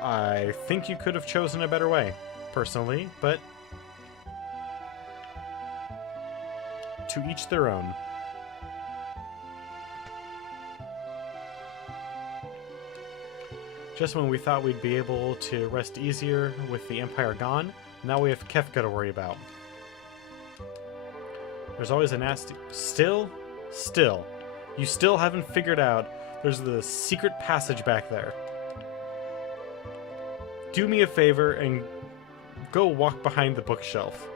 I think you could have chosen a better way, personally, but to each their own. Just when we thought we'd be able to rest easier with the Empire gone, now we have Kefka to worry about. There's always a nasty... Still? You still haven't figured out there's the secret passage back there. Do me a favor and go walk behind the bookshelf.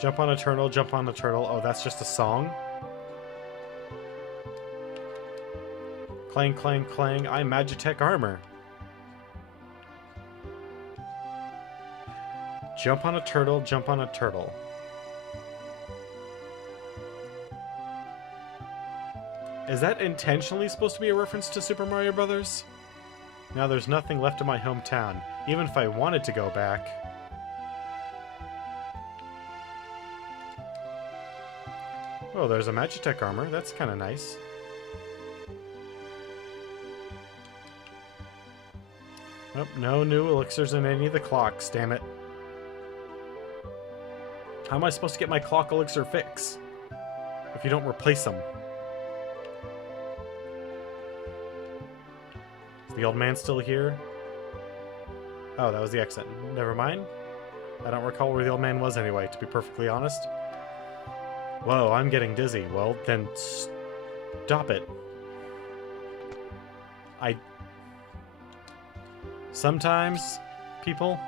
Jump on a turtle, jump on a turtle. Oh, that's just a song? Clang, clang, clang. I'm Magitech armor. Jump on a turtle, jump on a turtle. Is that intentionally supposed to be a reference to Super Mario Brothers? Now there's nothing left of my hometown, even if I wanted to go back. Oh, there's a Magitech armor. That's kind of nice. Oh, no new elixirs in any of the clocks, damn it. How am I supposed to get my clock elixir fix if you don't replace them? Is the old man still here? Oh, that was the exit. Never mind. I don't recall where the old man was anyway, to be perfectly honest. Whoa, I'm getting dizzy. Well, then stop it. Sometimes, people...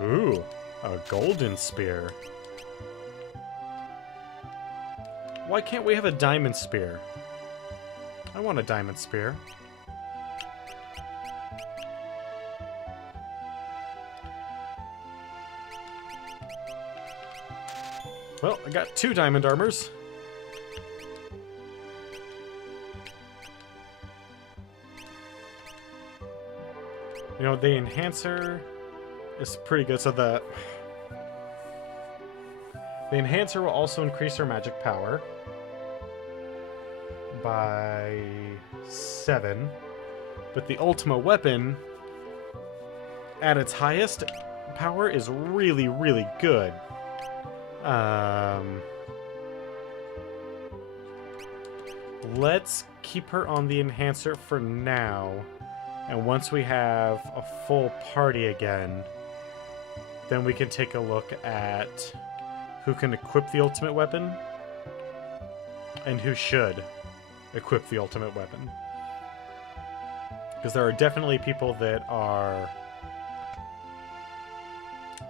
Ooh, a golden spear. Why can't we have a diamond spear? I want a diamond spear. Well, I got 2 diamond armors. You know, the enhancer is pretty good. So the enhancer will also increase our magic power by 7. But the ultimate weapon at its highest power is really, really good. Let's keep her on the enhancer for now. And once we have a full party again, then we can take a look at who can equip the ultimate weapon and who should equip the ultimate weapon. Because there are definitely people that are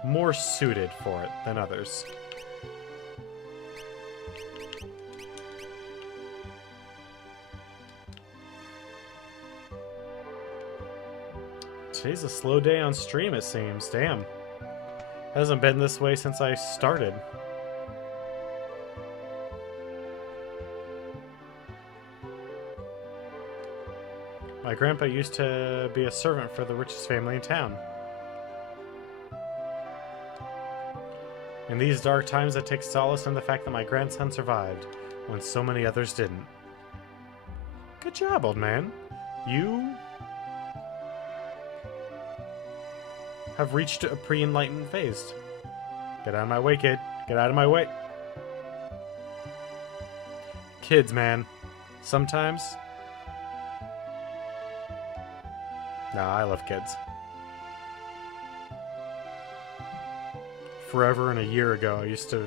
more suited for it than others. Today's a slow day on stream, it seems. Damn. Hasn't been this way since I started. My grandpa used to be a servant for the richest family in town. In these dark times, I take solace in the fact that my grandson survived, when so many others didn't. Good job, old man. You have reached a pre-enlightened phase. Get out of my way, kid. Get out of my way. Kids, man. Sometimes... Nah, I love kids. Forever and a year ago, I used to...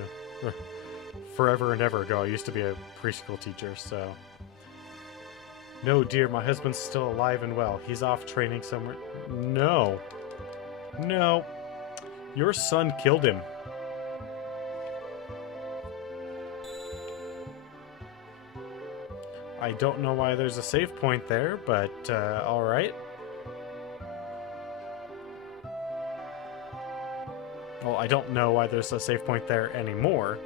Forever and ever ago, I used to be a preschool teacher, so... No, dear, my husband's still alive and well. He's off training somewhere... No. No. Your son killed him. I don't know why there's a save point there, but, alright. Well, I don't know why there's a save point there anymore.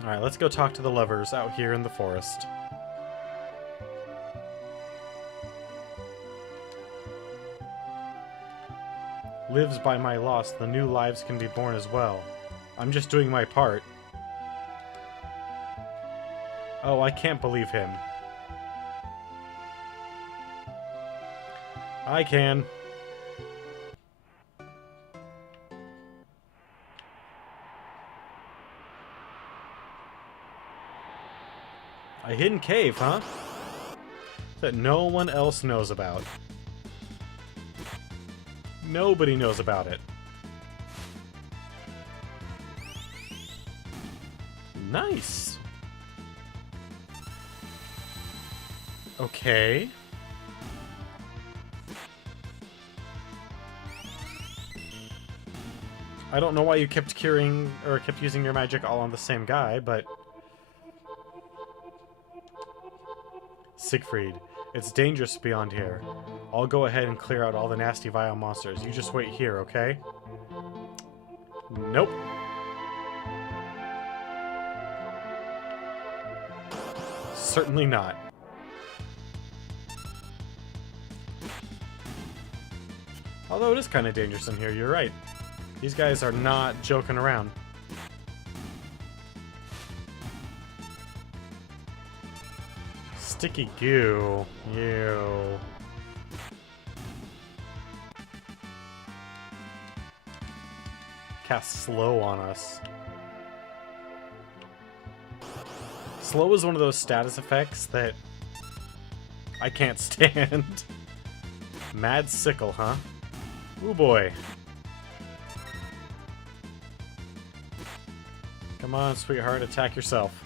Alright, let's go talk to the lovers out here in the forest. Lives by my loss, the new lives can be born as well. I'm just doing my part. Oh, I can't believe him. I can. A hidden cave, huh? That no one else knows about. Nobody knows about it. Nice. Okay. I don't know why you kept curing, or kept using your magic all on the same guy, but... Siegfried, it's dangerous beyond here. I'll go ahead and clear out all the nasty vile monsters. You just wait here, okay? Nope. Certainly not. Although it is kind of dangerous in here, you're right. These guys are not joking around. Sticky goo. Ew. Cast slow on us. Slow is one of those status effects that I can't stand. Mad sickle, huh? Ooh boy. Come on, sweetheart, attack yourself.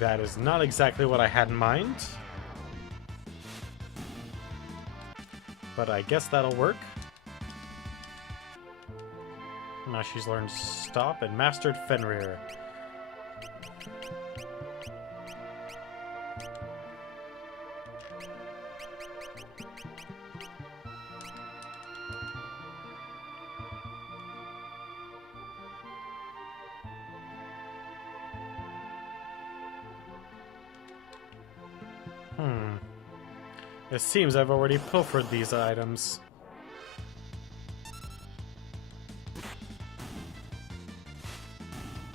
That is not exactly what I had in mind. But I guess that'll work. Now she's learned Stop and mastered Fenrir. It seems I've already pilfered these items.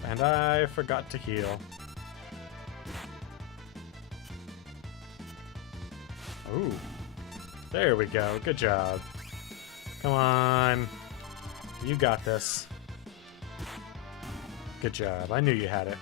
And I forgot to heal. Ooh. There we go. Good job. Come on. You got this. Good job. I knew you had it.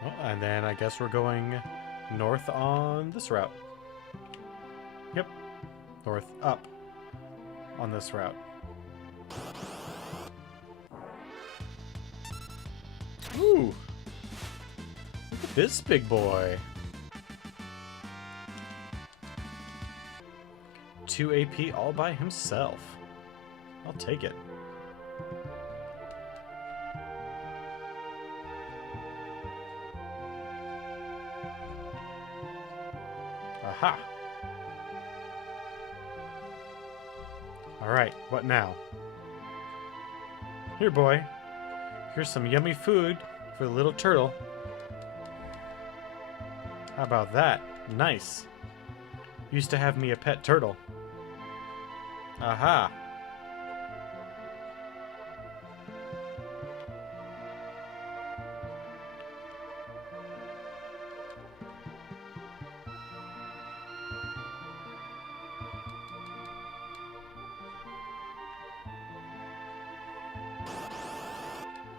Oh, and then I guess we're going north on this route. Yep. North up on this route. Ooh. Look at this big boy. 2 AP all by himself. I'll take it. Aha! Alright, what now? Here, boy. Here's some yummy food for the little turtle. How about that? Nice. Used to have me a pet turtle. Aha!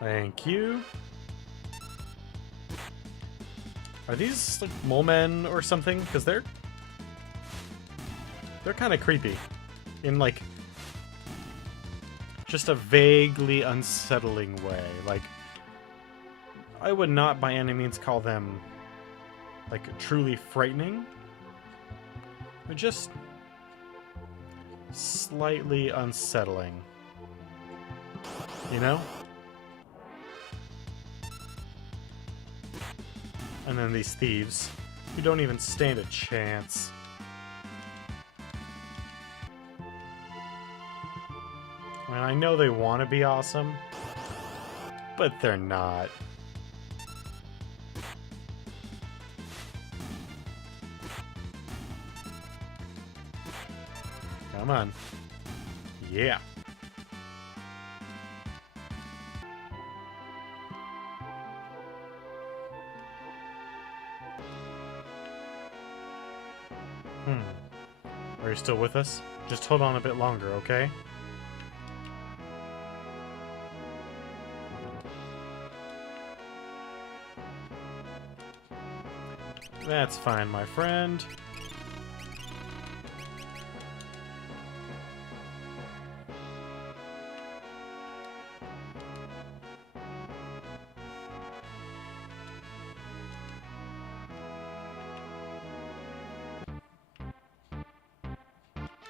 Thank you. Are these like mole men or something? Because they're kind of creepy in like just a vaguely unsettling way. Like, I would not by any means call them, like, truly frightening. They're just slightly unsettling. You know? And then these thieves, who don't even stand a chance. I mean, I know they want to be awesome, but they're not. Come on. Yeah. Are you still with us? Just hold on a bit longer, okay? That's fine, my friend.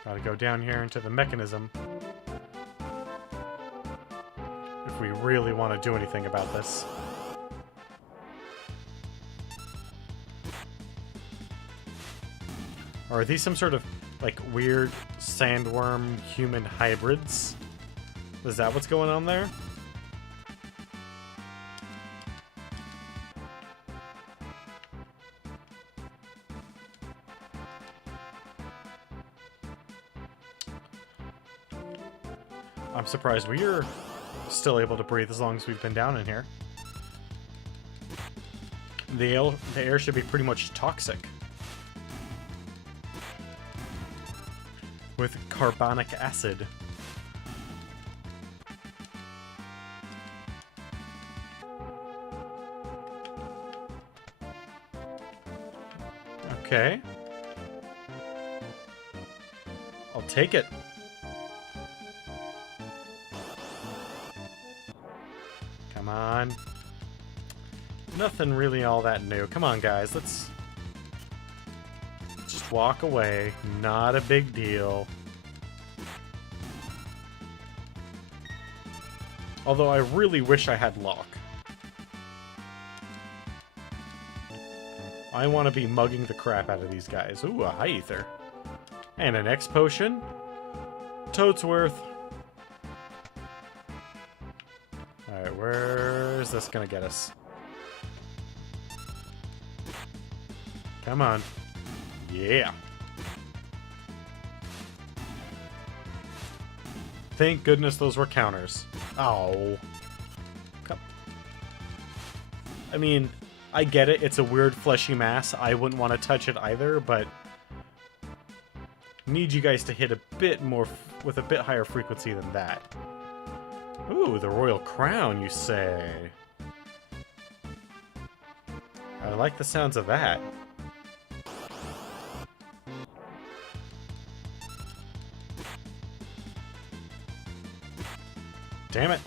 Gotta go down here into the mechanism if we really want to do anything about this. Or are these some sort of, like, weird sandworm human hybrids? Is that what's going on there? I'm surprised we're still able to breathe as long as we've been down in here. The air should be pretty much toxic. With carbonic acid. Okay. I'll take it. Come on. Nothing really all that new. Come on, guys. Let's just walk away. Not a big deal. Although I really wish I had lock. I want to be mugging the crap out of these guys. Ooh, a high ether. And an X potion. Totes worth. Alright, where's this gonna get us? Come on. Yeah. Thank goodness those were counters. Oh. Come. I mean, I get it. It's a weird fleshy mass. I wouldn't want to touch it either, but need you guys to hit a bit more with a bit higher frequency than that. Ooh, the royal crown, you say? I like the sounds of that. Damn it.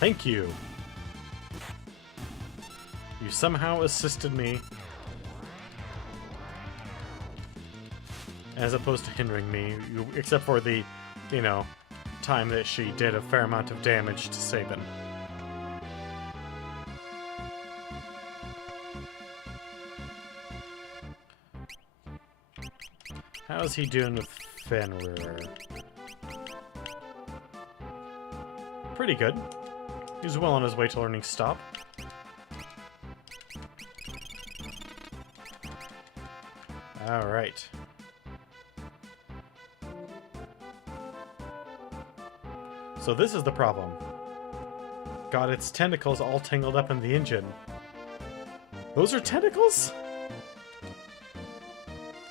Thank you. You somehow assisted me. As opposed to hindering me, except for the, you know, time that she did a fair amount of damage to Sabin. How's he doing with Fenrir? Pretty good. He's well on his way to learning Stop. Alright. So this is the problem. Got its tentacles all tangled up in the engine. Those are tentacles?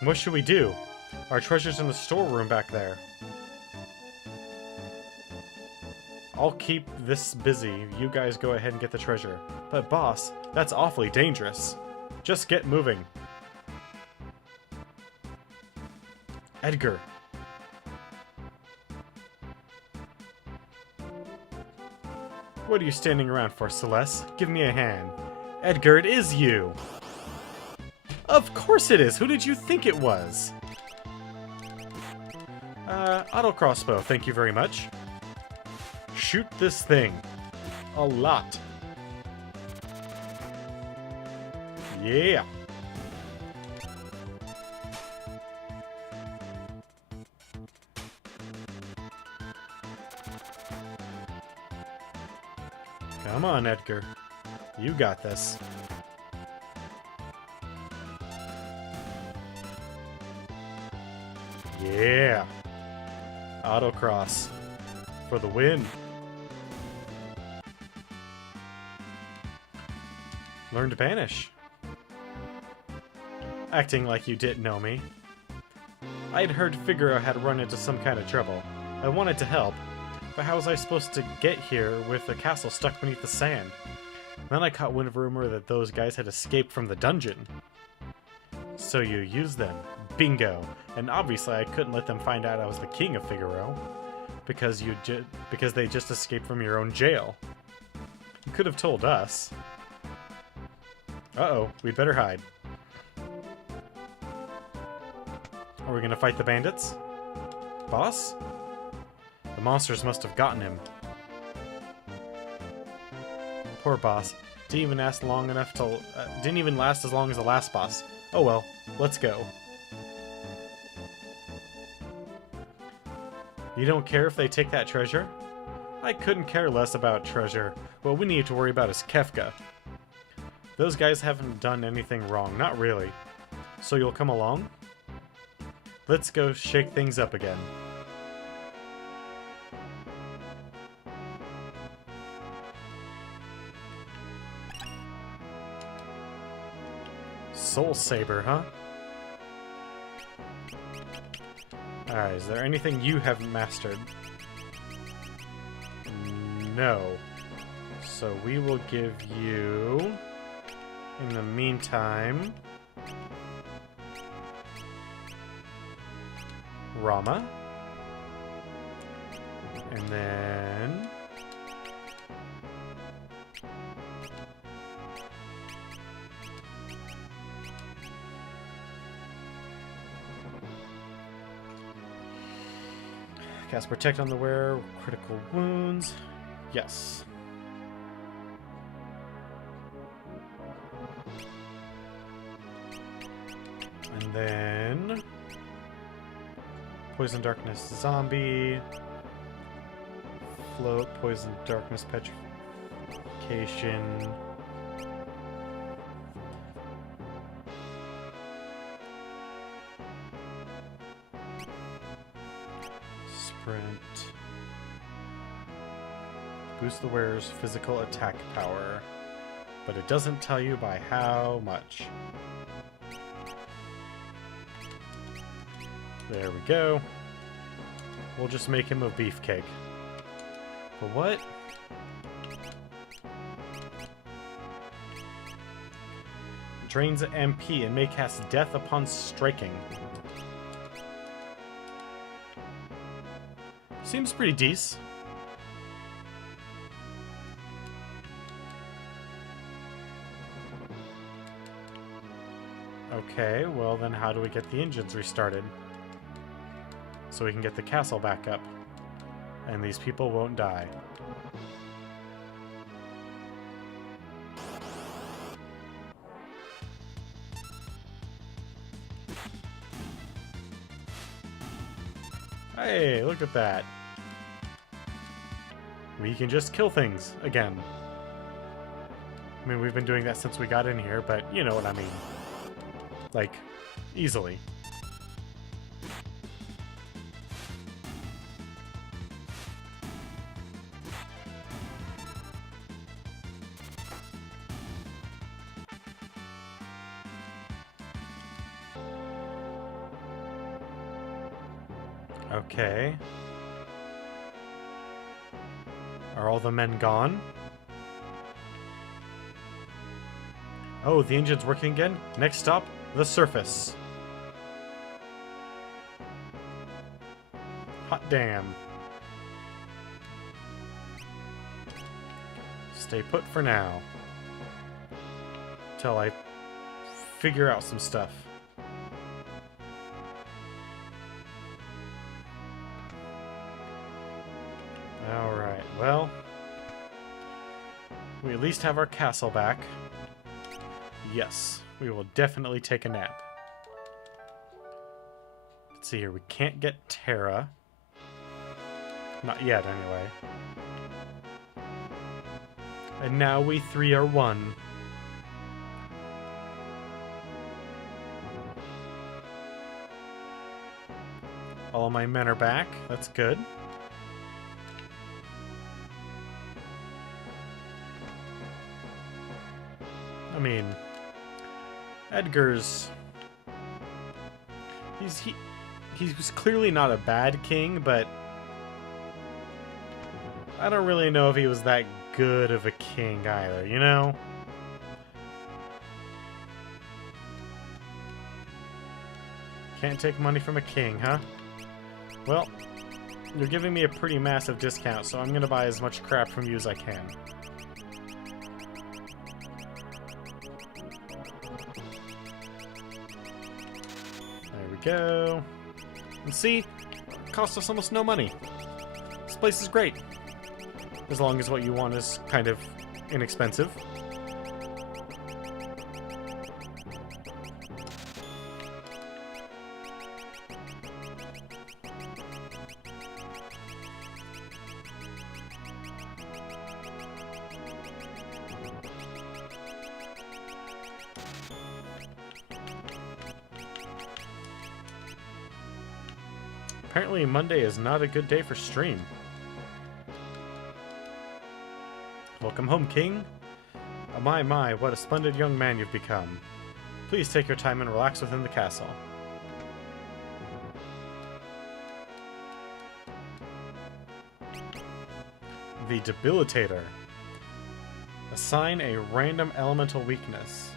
What should we do? Our treasure's in the storeroom back there. I'll keep this busy. You guys go ahead and get the treasure. But boss, that's awfully dangerous. Just get moving. Edgar. What are you standing around for, Celeste? Give me a hand. Edgar, it is you! Of course it is! Who did you think it was? Auto crossbow, thank you very much. Shoot this thing. A lot. Yeah! Come on, Edgar. You got this. Yeah! Autocross. For the win. Learn to banish. Acting like you didn't know me. I'd heard Figaro had run into some kind of trouble. I wanted to help, but how was I supposed to get here with the castle stuck beneath the sand? Then I caught wind of a rumor that those guys had escaped from the dungeon. So you used them. Bingo. And obviously I couldn't let them find out I was the king of Figaro. Because they just escaped from your own jail. You could have told us. Uh-oh, we'd better hide. Are we gonna fight the bandits? Boss? The monsters must have gotten him. Poor boss. Didn't even last long enough to... didn't even last as long as the last boss. Oh well, let's go. You don't care if they take that treasure? I couldn't care less about treasure. What we need to worry about is Kefka. Those guys haven't done anything wrong, not really. So you'll come along? Let's go shake things up again. Soul Saber, huh? Alright, is there anything you haven't mastered? No. So we will give you... in the meantime... Rama. And then... cast Protect on the wearer, critical wounds. Yes. And then... Poison Darkness Zombie. Float, Poison Darkness Petrification. Sprint. Boost the wearer's physical attack power, but it doesn't tell you by how much. There we go. We'll just make him a beefcake. But what? Drains MP and may cast death upon striking. Seems pretty decent. Okay, well then how do we get the engines restarted? So we can get the castle back up. And these people won't die. Hey, look at that. We can just kill things again. I mean, we've been doing that since we got in here, but you know what I mean. Like, easily. Okay. Are all the men gone? Oh, the engine's working again? Next stop, the surface. Hot damn. Stay put for now. Till I figure out some stuff. Alright, well... we at least have our castle back. Yes, we will definitely take a nap. Let's see here, we can't get Terra. Not yet, anyway. And now we three are one. All my men are back. That's good. I mean, Edgar's... he was clearly not a bad king, but I don't really know if he was that good of a king either, you know? Can't take money from a king, huh? Well, you're giving me a pretty massive discount, so I'm gonna buy as much crap from you as I can. There we go. And see? It cost us almost no money. This place is great. As long as what you want is kind of inexpensive. Apparently Monday is not a good day for stream. Welcome home, King. My, what a splendid young man you've become. Please take your time and relax within the castle. The Debilitator. Assign a random elemental weakness.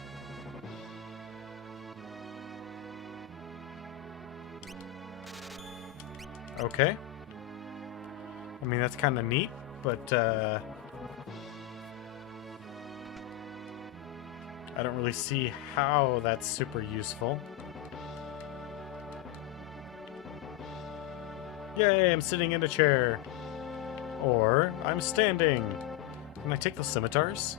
Okay. I mean, that's kind of neat, but I don't really see how that's super useful. Yay, I'm sitting in a chair. Or, I'm standing. Can I take the scimitars?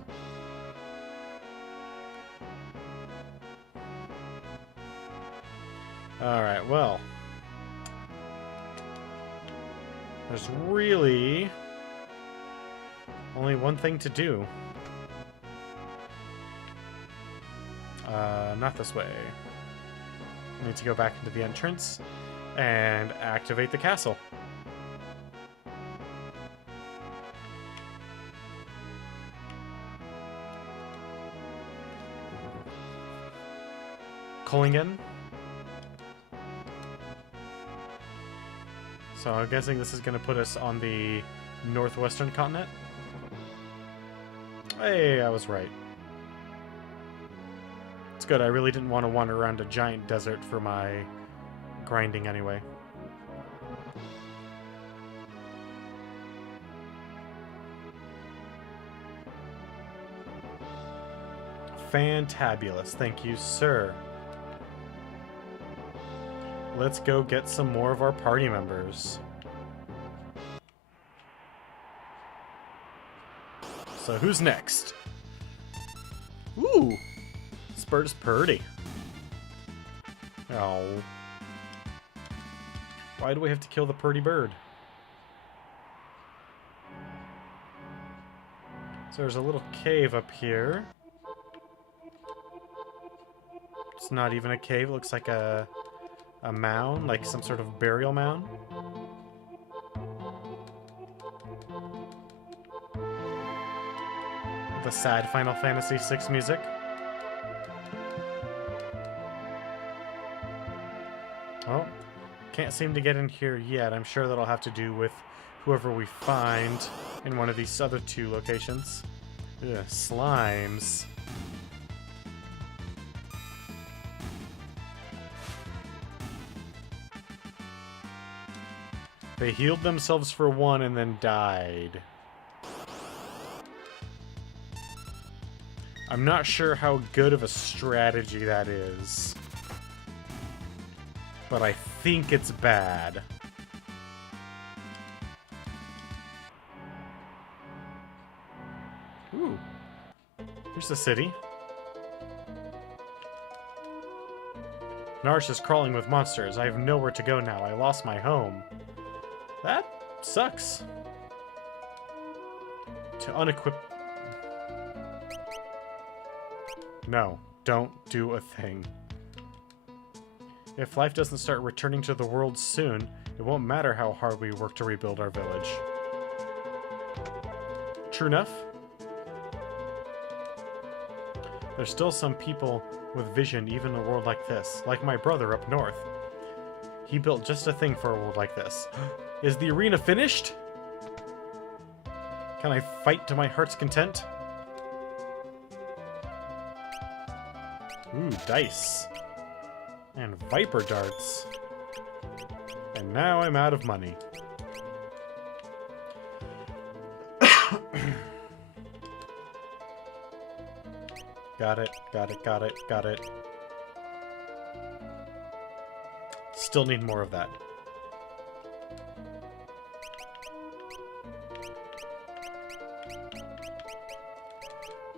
Alright, well. There's really only one thing to do. Not this way. I need to go back into the entrance and activate the castle. Collingen. So I'm guessing this is going to put us on the northwestern continent. Hey, I was right. It's good, I really didn't want to wander around a giant desert for my grinding anyway. Fantabulous, thank you, sir. Let's go get some more of our party members. So who's next? Ooh! Spurt's Purdy. Oh. Why do we have to kill the Purdy bird? So there's a little cave up here. It's not even a cave, it looks like a mound, like some sort of burial mound. The sad Final Fantasy VI music. Well, can't seem to get in here yet. I'm sure that'll have to do with whoever we find in one of these other two locations. Ugh, slimes. They healed themselves for one and then died. I'm not sure how good of a strategy that is. But I think it's bad. Ooh. Here's the city. Narsh is crawling with monsters. I have nowhere to go now. I lost my home. That sucks. To unequip... No, don't do a thing. If life doesn't start returning to the world soon, it won't matter how hard we work to rebuild our village. True enough. There's still some people with vision even in a world like this, like my brother up north. He built just a thing for a world like this. Is the arena finished? Can I fight to my heart's content? Ooh, dice. And viper darts. And now I'm out of money. Got it, got it, got it, got it. Still need more of that.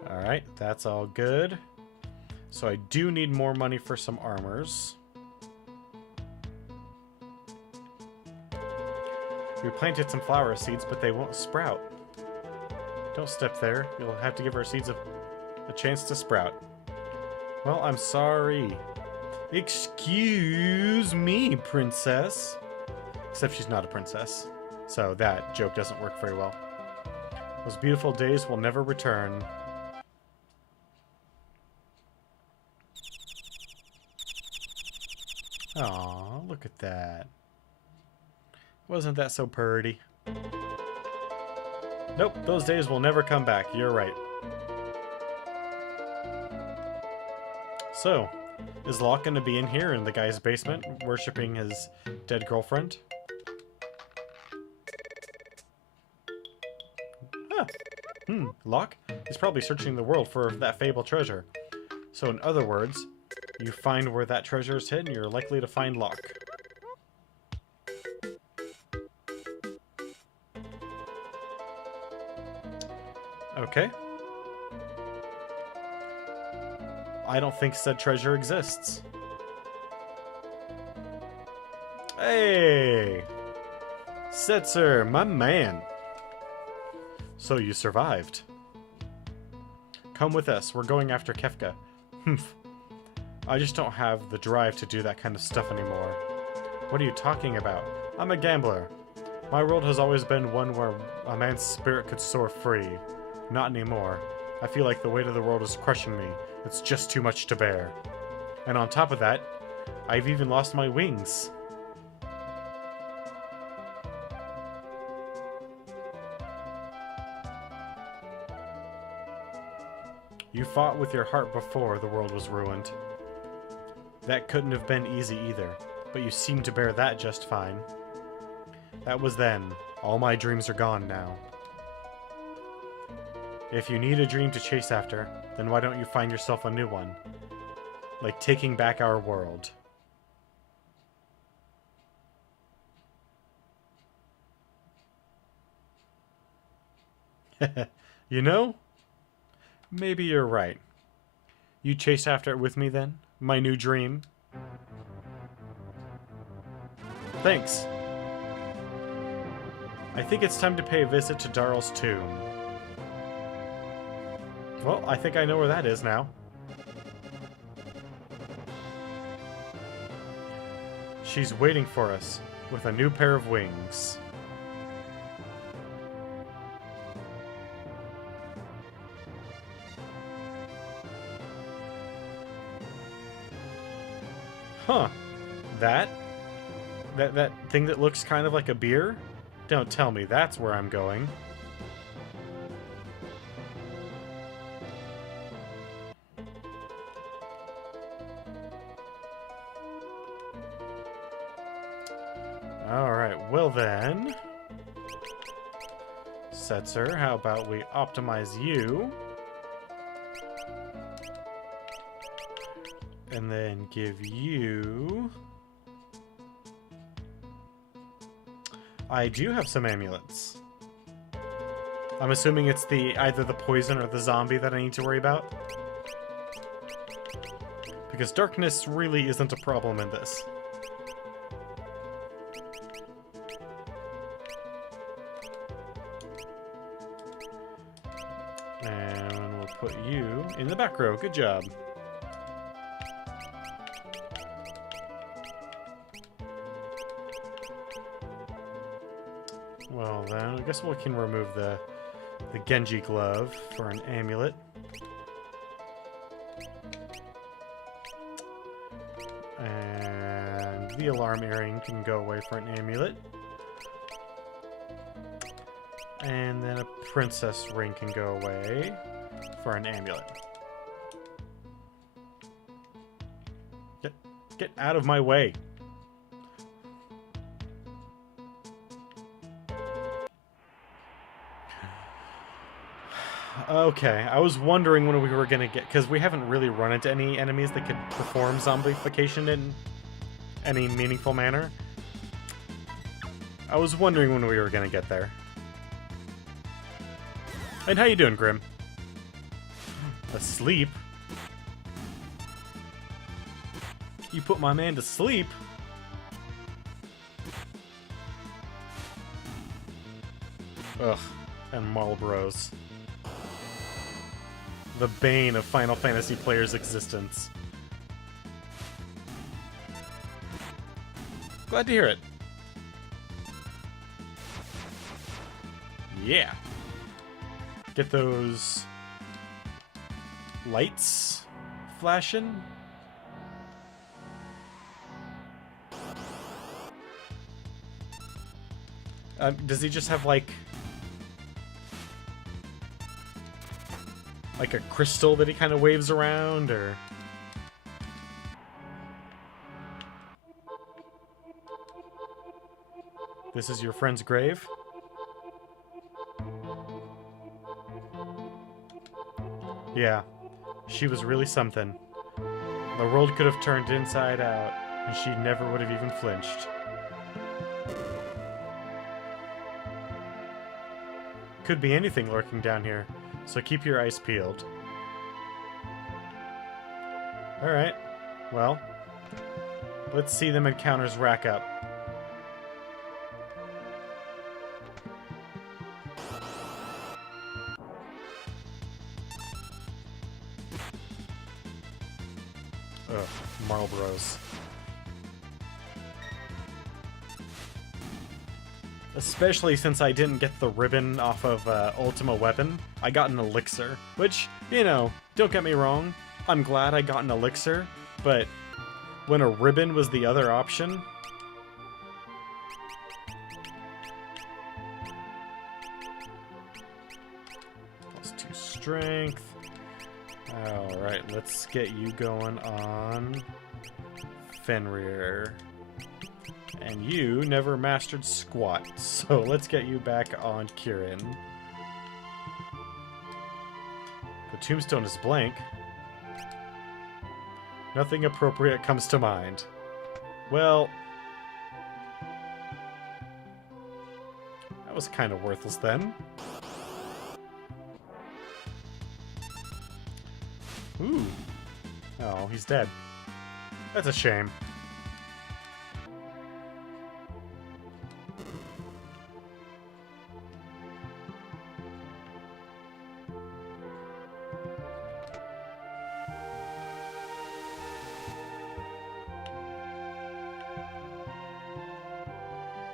Alright, that's all good. So I do need more money for some armors. We planted some flower seeds, but they won't sprout. Don't step there. You'll have to give our seeds a chance to sprout. Well, I'm sorry. Excuse me, princess. Except she's not a princess. So that joke doesn't work very well. Those beautiful days will never return. Aw, look at that. Wasn't that so purty? Nope, those days will never come back. You're right. So, is Locke going to be in here in the guy's basement, worshipping his dead girlfriend? Huh. Locke? He's probably searching the world for that fabled treasure. So in other words, you find where that treasure is hidden, you're likely to find Locke. Okay. I don't think said treasure exists. Hey! Setzer, my man! So you survived. Come with us, we're going after Kefka. Humph. I just don't have the drive to do that kind of stuff anymore. What are you talking about? I'm a gambler. My world has always been one where a man's spirit could soar free. Not anymore. I feel like the weight of the world is crushing me. It's just too much to bear. And on top of that, I've even lost my wings. You fought with your heart before the world was ruined. That couldn't have been easy either, but you seem to bear that just fine. That was then. All my dreams are gone now. If you need a dream to chase after, then why don't you find yourself a new one? Like taking back our world. You know? Maybe you're right. You chase after it with me then? My new dream? Thanks. I think it's time to pay a visit to Darl's tomb. Well, I think I know where that is now. She's waiting for us with a new pair of wings. Huh. That thing that looks kind of like a beer? Don't tell me that's where I'm going. Alright, well then... Setzer, how about we optimize you? And then give you... I do have some amulets. I'm assuming it's either the poison or the zombie that I need to worry about. Because darkness really isn't a problem in this. And we'll put you in the back row. Good job. Well then, I guess we can remove the Genji glove for an amulet. And the alarm earring can go away for an amulet. And then a princess ring can go away for an amulet. Get out of my way. Okay, I was wondering when we were gonna get... Because we haven't really run into any enemies that could perform zombification in any meaningful manner. I was wondering when we were gonna get there. And how you doing, Grim? Asleep? You put my man to sleep? Ugh, and Marlboros. The bane of Final Fantasy players' existence. Glad to hear it. Yeah. Get those lights flashing. Does he just have like a crystal that he kind of waves around, or... This is your friend's grave? Yeah, she was really something. The world could have turned inside out, and she never would have even flinched. Could be anything lurking down here, so keep your eyes peeled. Alright, well, let's see them encounters rack up. Ugh, Marlboros. Especially since I didn't get the ribbon off of Ultima Weapon. I got an elixir, which, you know, don't get me wrong, I'm glad I got an elixir, but when a ribbon was the other option... +2 strength. Alright, let's get you going on Fenrir. And you never mastered squat, so let's get you back on Kirin. The tombstone is blank. Nothing appropriate comes to mind. Well... that was kind of worthless then. Ooh. Oh, he's dead. That's a shame.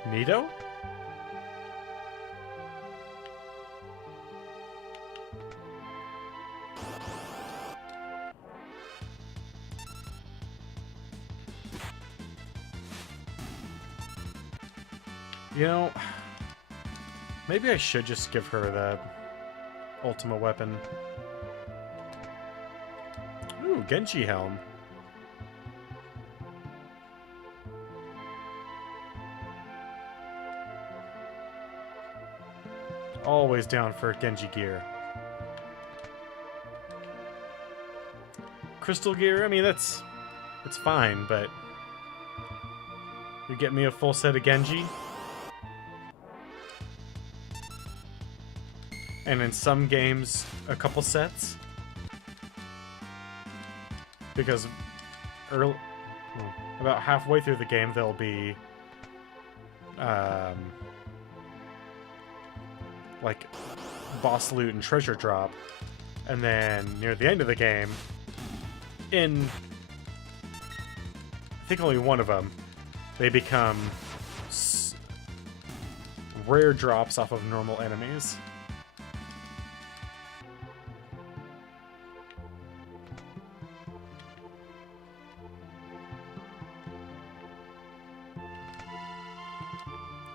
Nito? You know, maybe I should just give her the Ultima Weapon. Ooh, Genji Helm. Always down for Genji gear. Crystal gear, I mean, it's fine, but you get me a full set of Genji. And in some games, a couple sets. Because about halfway through the game, there'll be like boss loot and treasure drop, and then near the end of the game, in I think only one of them, they become rare drops off of normal enemies.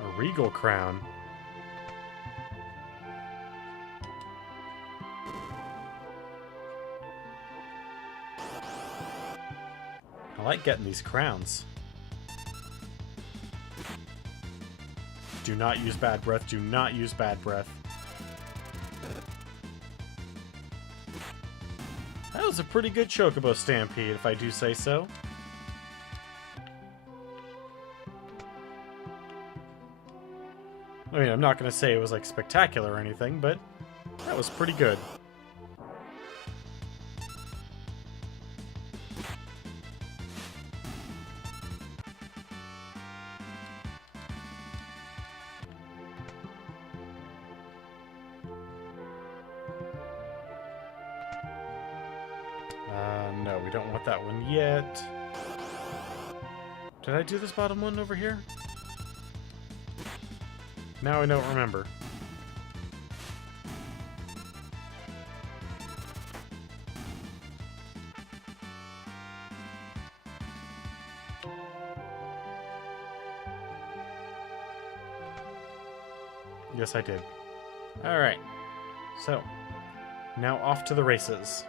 A regal crown. I like getting these crowns. Do not use bad breath. Do not use bad breath. That was a pretty good Chocobo Stampede, if I do say so. I mean, I'm not going to say it was, like, spectacular or anything, but that was pretty good. No, we don't want that one yet. Did I do this bottom one over here? Now I don't remember. Yes, I did. Alright. So, now off to the races.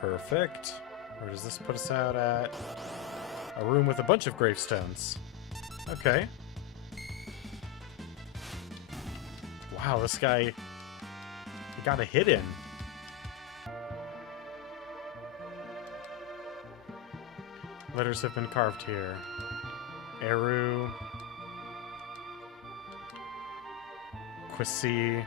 Perfect. Where does this put us out at? A room with a bunch of gravestones. Okay. Wow, this guy... he got a hit in. Letters have been carved here. Eru. Quasi.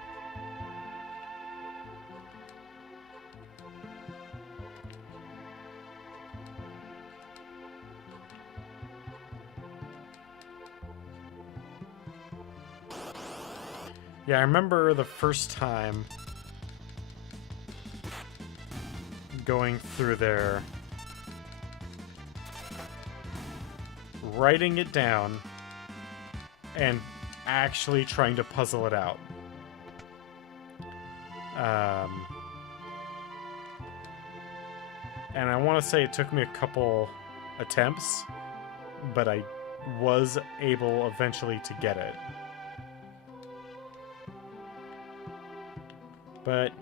Yeah, I remember the first time going through there, writing it down, and actually trying to puzzle it out. And I want to say it took me a couple attempts, but I was able eventually to get it. But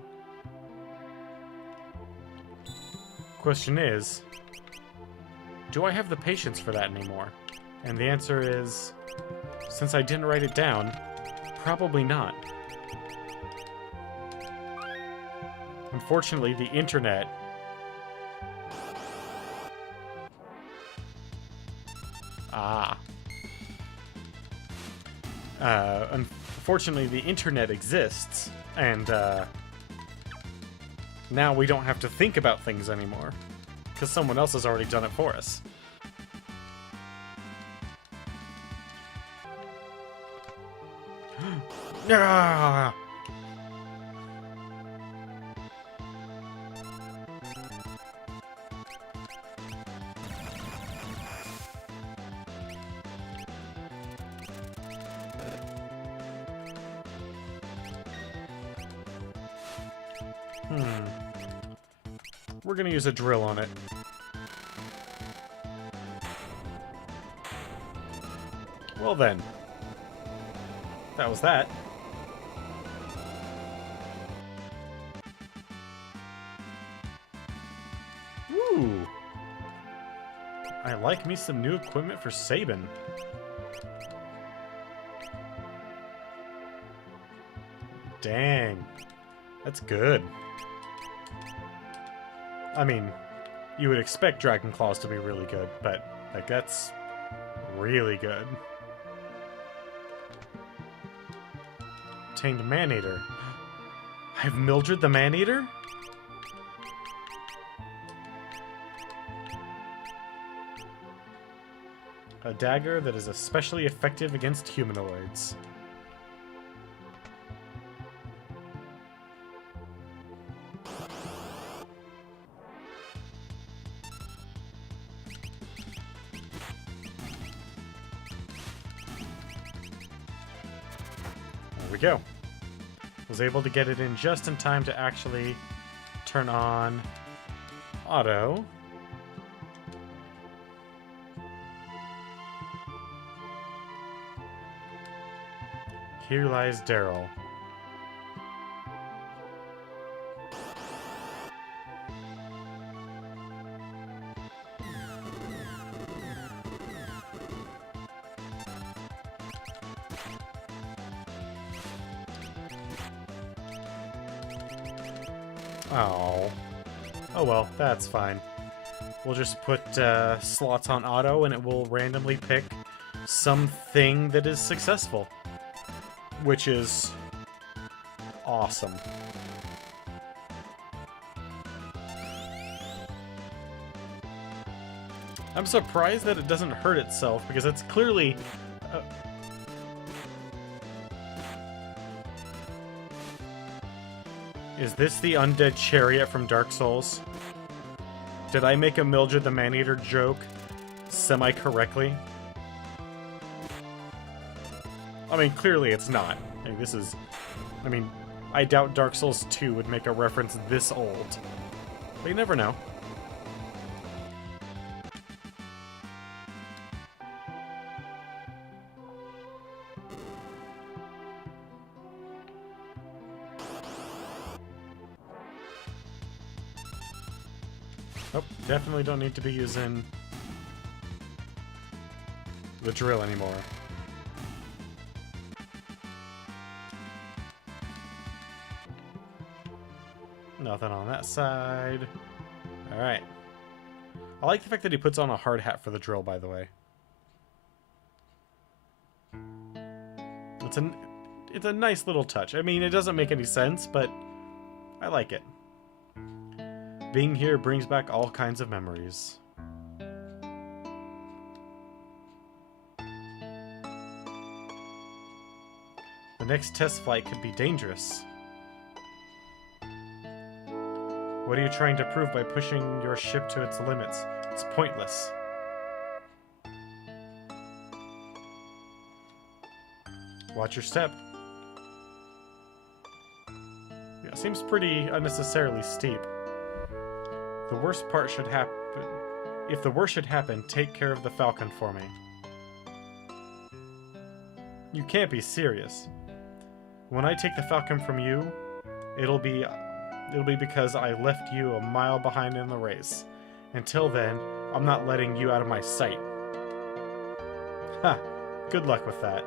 question is, do I have the patience for that anymore? And the answer is, since I didn't write it down, probably not. Unfortunately, the internet unfortunately, the internet exists, and now we don't have to think about things anymore, because someone else has already done it for us. Ah! We're gonna use a drill on it. Well then. That was that. I like me some new equipment for Sabin. Dang. That's good. I mean, you would expect Dragon Claws to be really good, but, like, that's really good. Tamed Maneater. I have Mildred the Maneater? A dagger that is especially effective against humanoids. There we go. Was able to get it in just in time to actually turn on auto. Here lies Daryl. Oh. Oh well, that's fine. We'll just put slots on auto and it will randomly pick something that is successful. Which is awesome. I'm surprised that it doesn't hurt itself because it's clearly... Is this the undead chariot from Dark Souls? Did I make a Mildred the Maneater joke semi-correctly? I mean, clearly it's not. Like, this is... I mean, I doubt Dark Souls 2 would make a reference this old. But you never know. Oh, definitely don't need to be using the drill anymore. Nothing on that side. Alright. I like the fact that he puts on a hard hat for the drill, by the way. It's a nice little touch. I mean, it doesn't make any sense, but I like it. Being here brings back all kinds of memories. The next test flight could be dangerous. What are you trying to prove by pushing your ship to its limits? It's pointless. Watch your step. Yeah, seems pretty unnecessarily steep. The worst part should happen. If the worst should happen, take care of the Falcon for me. You can't be serious. When I take the Falcon from you, it'll be because I left you a mile behind in the race. Until then, I'm not letting you out of my sight. Ha! Good luck with that.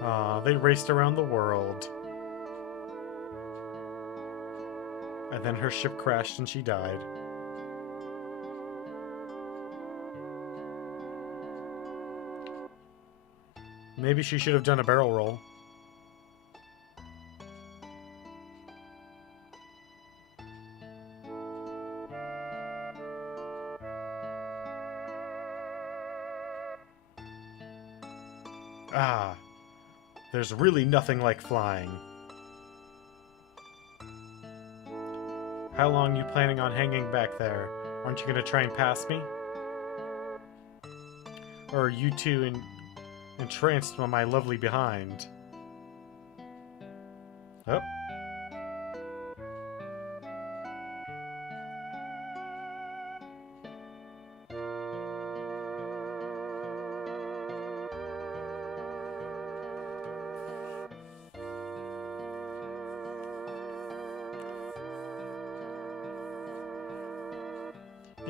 Aw, they raced around the world. And then her ship crashed and she died. Maybe she should have done a barrel roll. Ah, there's really nothing like flying. How long are you planning on hanging back there? Aren't you gonna try and pass me? Or are you two entranced by my lovely behind? Oh.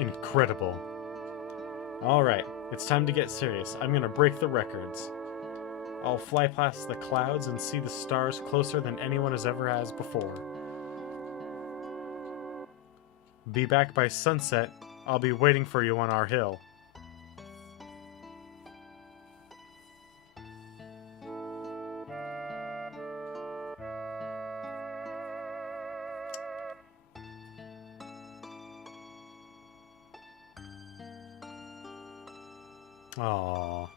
Incredible. Alright, it's time to get serious. I'm gonna break the records. I'll fly past the clouds and see the stars closer than anyone has before. Be back by sunset. I'll be waiting for you on our hill. Aww.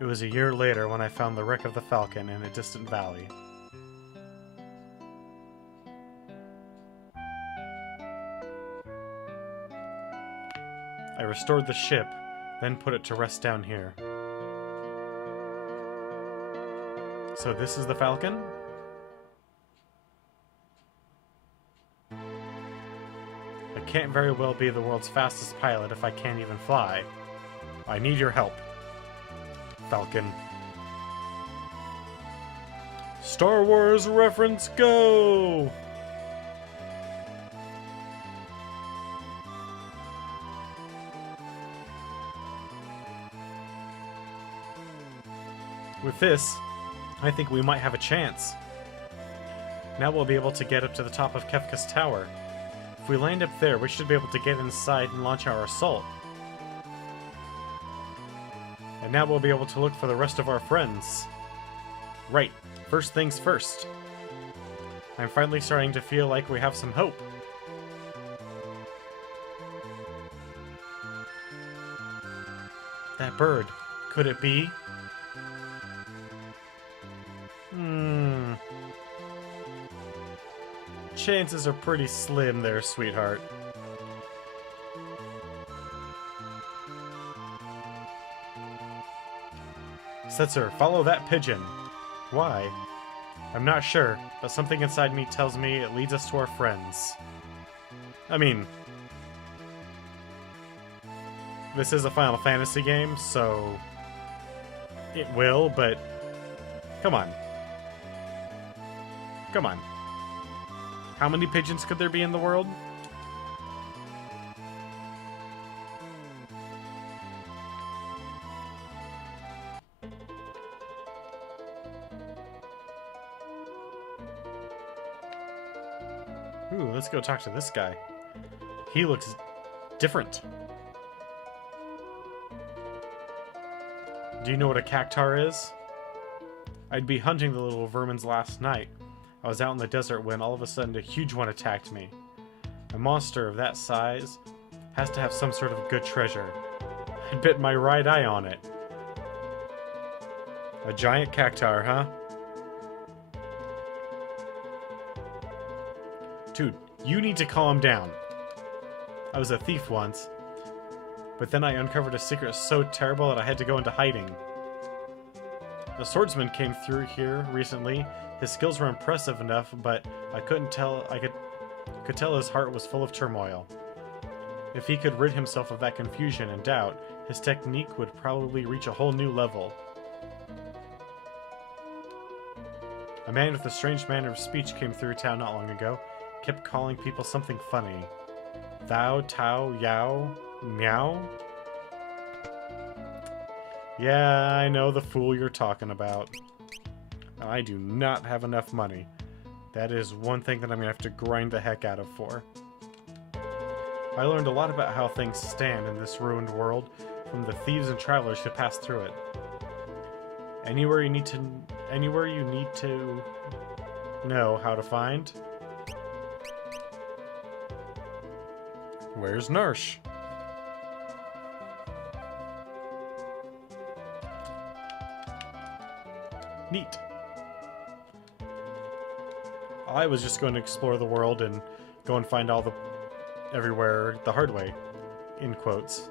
It was a year later when I found the wreck of the Falcon in a distant valley. I restored the ship, then put it to rest down here. So this is the Falcon? I can't very well be the world's fastest pilot if I can't even fly. I need your help. Falcon. Star Wars reference, go! With this, I think we might have a chance. Now we'll be able to get up to the top of Kefka's tower. If we land up there, we should be able to get inside and launch our assault. And now we'll be able to look for the rest of our friends. Right, first things first. I'm finally starting to feel like we have some hope. That bird, could it be? Chances are pretty slim there, sweetheart. Setzer, follow that pigeon. Why? I'm not sure, but something inside me tells me it leads us to our friends. I mean, this is a Final Fantasy game, so it will, but come on. Come on. How many pigeons could there be in the world? Ooh, let's go talk to this guy. He looks different. Do you know what a cactar is? I'd be hunting the little vermins last night. I was out in the desert when all of a sudden a huge one attacked me. A monster of that size has to have some sort of good treasure. I bit my right eye on it. A giant cactar, huh? Dude, you need to calm down. I was a thief once, but then I uncovered a secret so terrible that I had to go into hiding. The swordsman came through here recently. His skills were impressive enough, but I could tell his heart was full of turmoil. If he could rid himself of that confusion and doubt, his technique would probably reach a whole new level. A man with a strange manner of speech came through town not long ago. Kept calling people something funny. Thou, Tao, Yao, Meow? Yeah, I know the fool you're talking about. I do not have enough money. That is one thing that I'm gonna have to grind the heck out of for. I learned a lot about how things stand in this ruined world from the thieves and travelers who pass through it. Anywhere you need to know how to find. Where's Narsh? Neat. I was just going to explore the world and go and find everywhere the hard way, in quotes.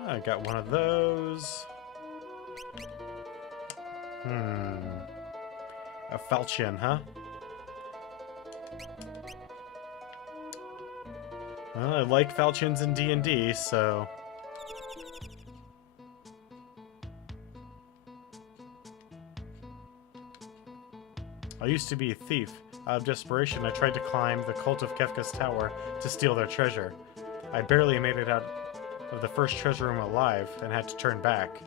I got one of those. A falchion, huh? Well, I like falchions in D&D, so... used to be a thief. Out of desperation, I tried to climb the cult of Kefka's tower to steal their treasure. I barely made it out of the first treasure room alive and had to turn back.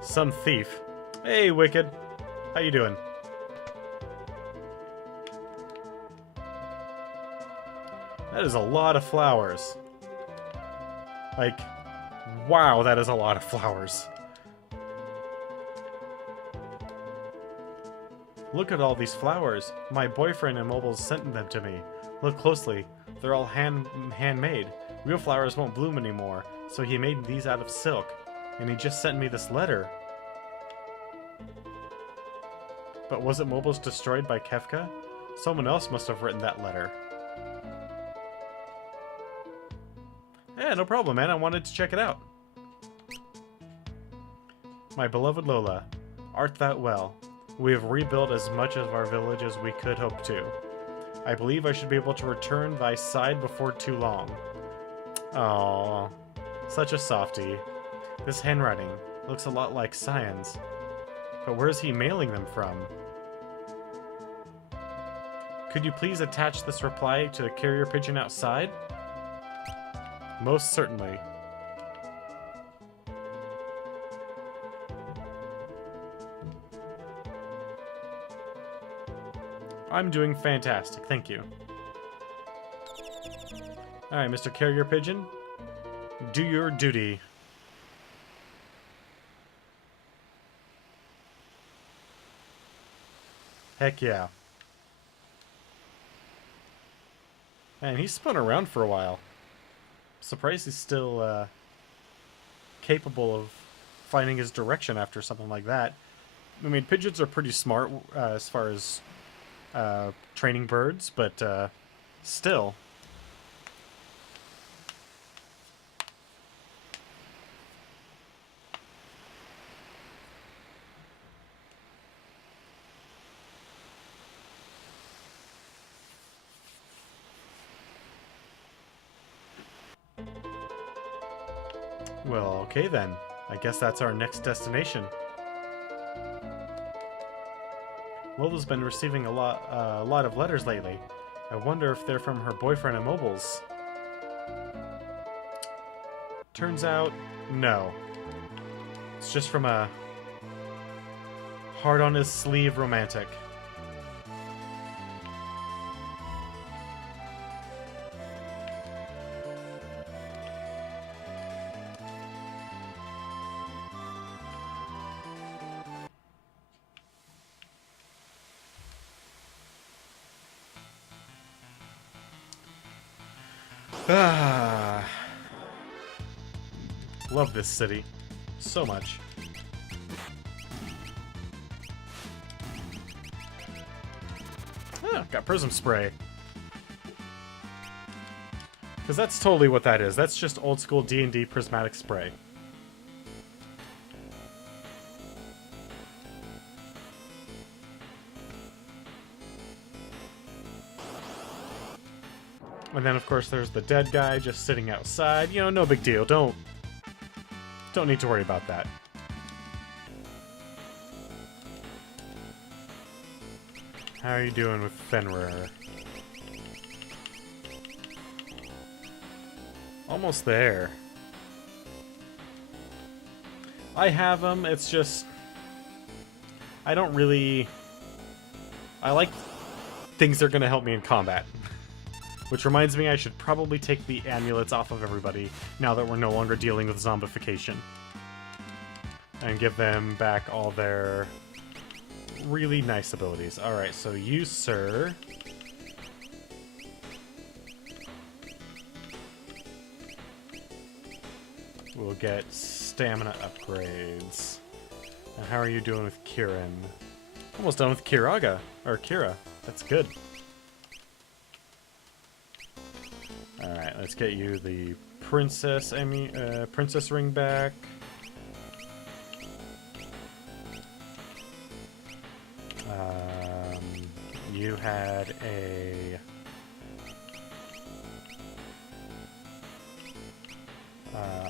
Some thief. Hey, Wicked. How you doing? That is a lot of flowers. Like, wow, that is a lot of flowers. Look at all these flowers. My boyfriend and Mobiles sent them to me. Look closely. They're all handmade. Real flowers won't bloom anymore, so he made these out of silk. And he just sent me this letter. But wasn't Mobiles destroyed by Kefka? Someone else must have written that letter. Yeah, no problem, man. I wanted to check it out. My beloved Lola, art thou well? We have rebuilt as much of our village as we could hope to. I believe I should be able to return thy side before too long. Aww, such a softie. This handwriting looks a lot like Cyan's. But where's he mailing them from? Could you please attach this reply to the carrier pigeon outside? Most certainly. I'm doing fantastic, thank you. Alright, Mr. Carrier Pigeon. Do your duty. Heck yeah. Man, he's spun around for a while. Surprised he's still capable of finding his direction after something like that. I mean, pigeons are pretty smart as far as training birds, but still. Well, okay then. I guess that's our next destination. Lola's been receiving a lot of letters lately. I wonder if they're from her boyfriend and Mobiles. Turns out, no. It's just from a hard-on-his-sleeve romantic. Ah, love this city so much. Ah, got prism spray. Because that's totally what that is. That's just old school D&D prismatic spray. And then, of course, there's the dead guy just sitting outside. You know, no big deal. Don't need to worry about that. How are you doing with Fenrir? Almost there. I have him. It's just... I don't really... I like things that are going to help me in combat. Which reminds me, I should probably take the amulets off of everybody, now that we're no longer dealing with zombification. And give them back all their really nice abilities. Alright, so you, sir... will get stamina upgrades. And how are you doing with Kirin? Almost done with Kiraga. Or Kira. That's good. Alright, let's get you the princess ring back. You had a...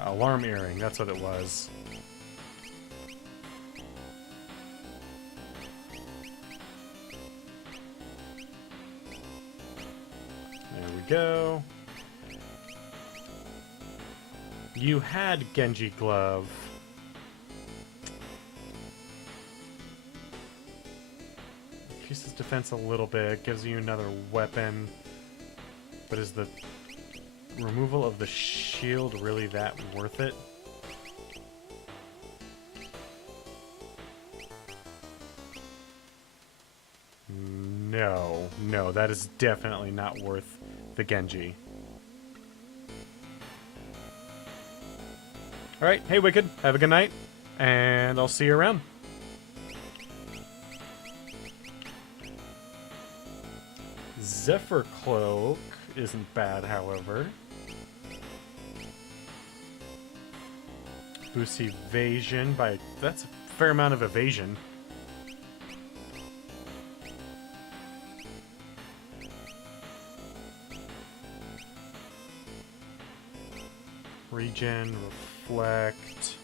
alarm earring, that's what it was. go. You had Genji Glove. Increases defense a little bit, gives you another weapon. But is the removal of the shield really that worth it? No, that is definitely not worth the Genji. Alright, hey Wicked, have a good night, and I'll see you around. Zephyr Cloak isn't bad, however. Boosts evasion by... that's a fair amount of evasion. Regen, reflect.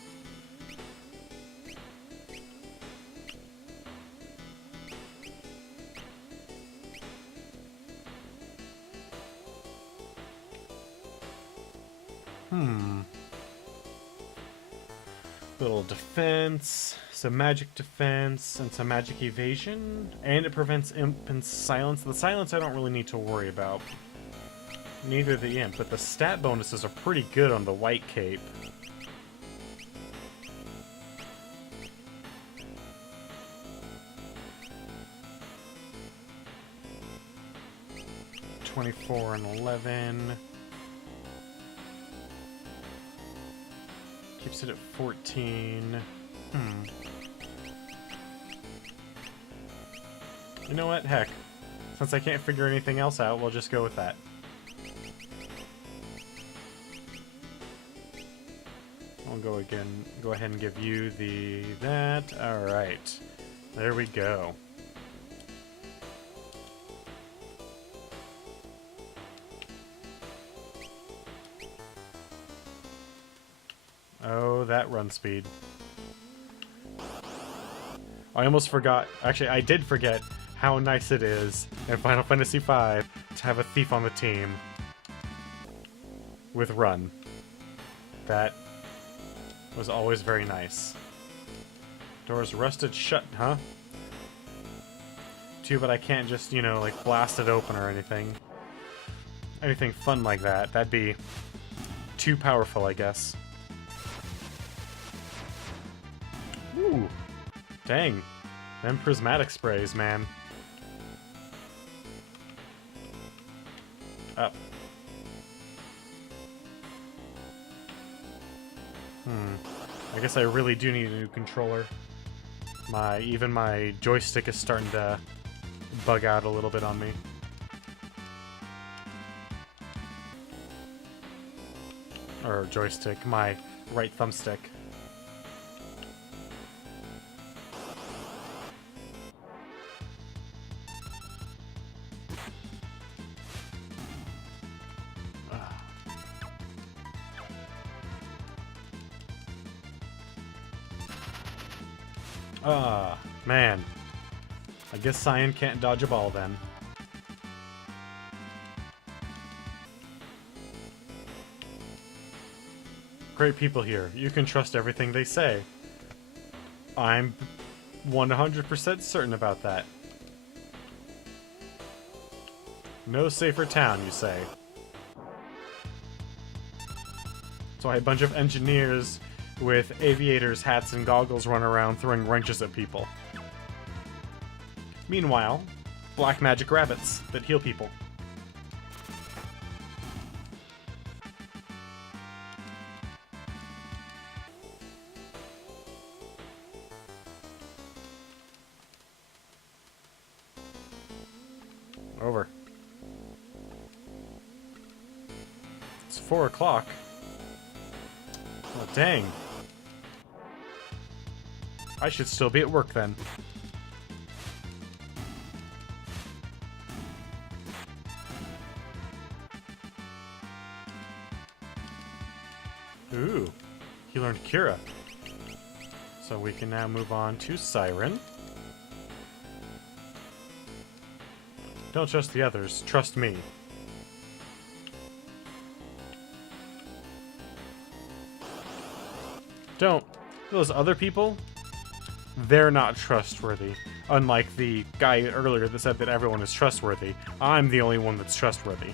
Little defense, some magic defense, and some magic evasion. And it prevents imp and silence. The silence I don't really need to worry about. Neither the imp, but the stat bonuses are pretty good on the white cape. (24 and 11). Keeps it at 14. You know what? Heck. Since I can't figure anything else out, we'll just go with that. I'll go ahead and give you that. Alright. There we go. Oh, that run speed. I almost forgot. Actually, I did forget how nice it is in Final Fantasy V to have a thief on the team with run. That was always very nice. Doors rusted shut, huh? Too bad I can't just, you know, like blast it open or anything. Anything fun like that. That'd be too powerful, I guess. Ooh. Dang. Them prismatic sprays, man. Up. I guess I really do need a new controller. Even my joystick is starting to bug out a little bit on me. Or joystick, my right thumbstick. Man. I guess Cyan can't dodge a ball then. Great people here. You can trust everything they say. I'm 100% certain about that. No safer town, you say. That's why a bunch of engineers with aviators, hats, and goggles run around throwing wrenches at people. Meanwhile, black magic rabbits that heal people. Over. It's 4 o'clock. Oh, dang. I should still be at work then. Ooh, he learned Kira. So we can now move on to Siren. Don't trust the others, trust me. Don't. Those other people, they're not trustworthy. Unlike the guy earlier that said that everyone is trustworthy. I'm the only one that's trustworthy.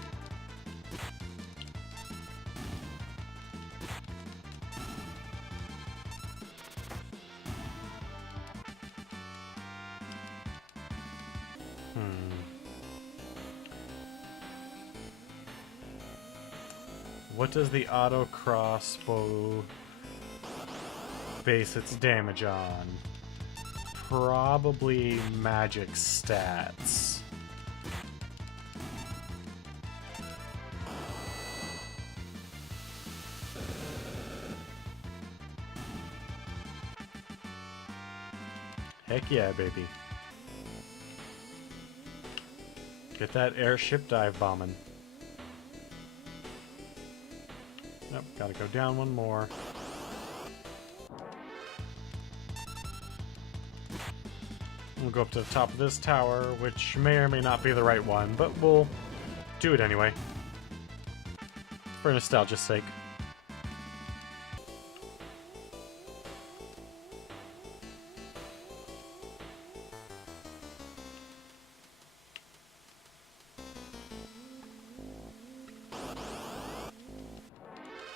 What does the auto crossbow base its damage on? Probably magic stats. Heck yeah, baby. Get that airship dive bombing. Yep, gotta go down one more. We'll go up to the top of this tower, which may or may not be the right one, but we'll do it anyway. For nostalgia's sake.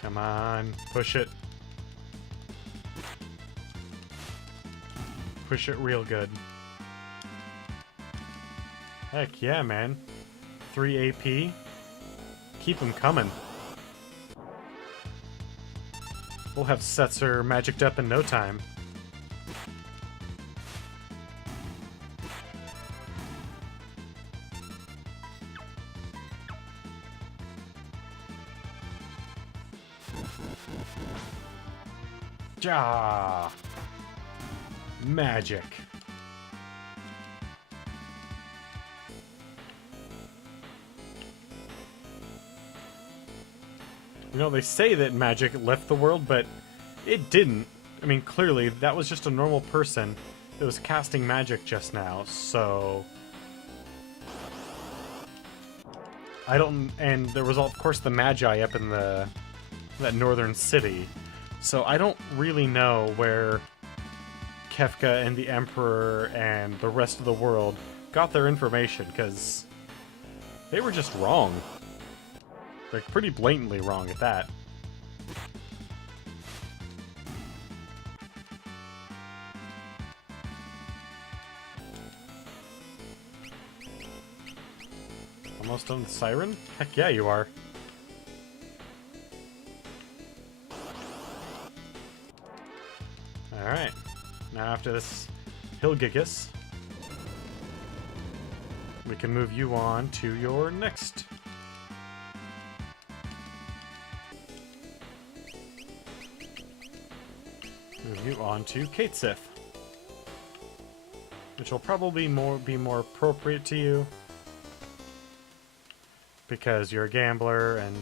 Come on, push it. Push it real good. Heck yeah, man. 3 AP. Keep them coming. We'll have Setzer magicked up in no time. Ja! Magic. You know, they say that magic left the world, but it didn't. I mean, clearly, that was just a normal person that was casting magic just now, so... I don't... And there was, of course, the Magi up in that northern city. So I don't really know where Kefka and the Emperor and the rest of the world got their information, because they were just wrong. Like, pretty blatantly wrong at that. Almost done with Siren? Heck yeah, you are. Alright. Now after this Hilgigus, we can move you on to your next. Move you on to Katesith, which will probably be more appropriate to you because you're a gambler, and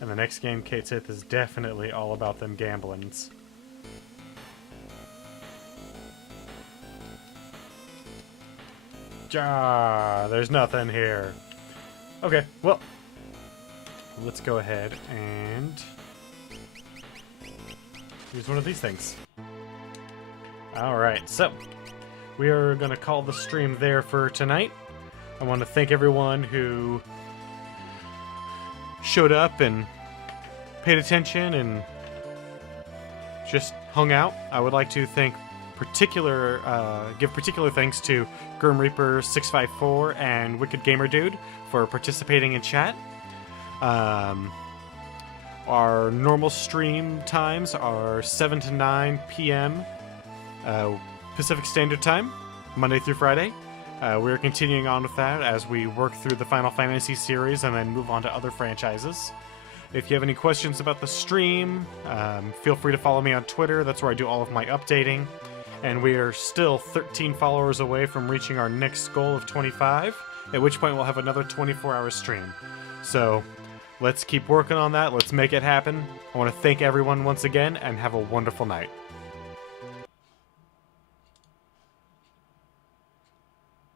in the next game, Katesith is definitely all about them gamblins. There's nothing here. Okay, well, let's go ahead and use one of these things. Alright, so we are going to call the stream there for tonight. I want to thank everyone who showed up and paid attention and just hung out. I would like to thank give particular thanks to Grim Reaper 654 and Wicked Gamer Dude for participating in chat. Our normal stream times are 7 to 9 p.m. Pacific Standard Time, Monday through Friday. We're continuing on with that as we work through the Final Fantasy series and then move on to other franchises. If you have any questions about the stream, feel free to follow me on Twitter. That's where I do all of my updating. And we are still 13 followers away from reaching our next goal of 25, at which point we'll have another 24-hour stream. So let's keep working on that. Let's make it happen. I want to thank everyone once again, and have a wonderful night.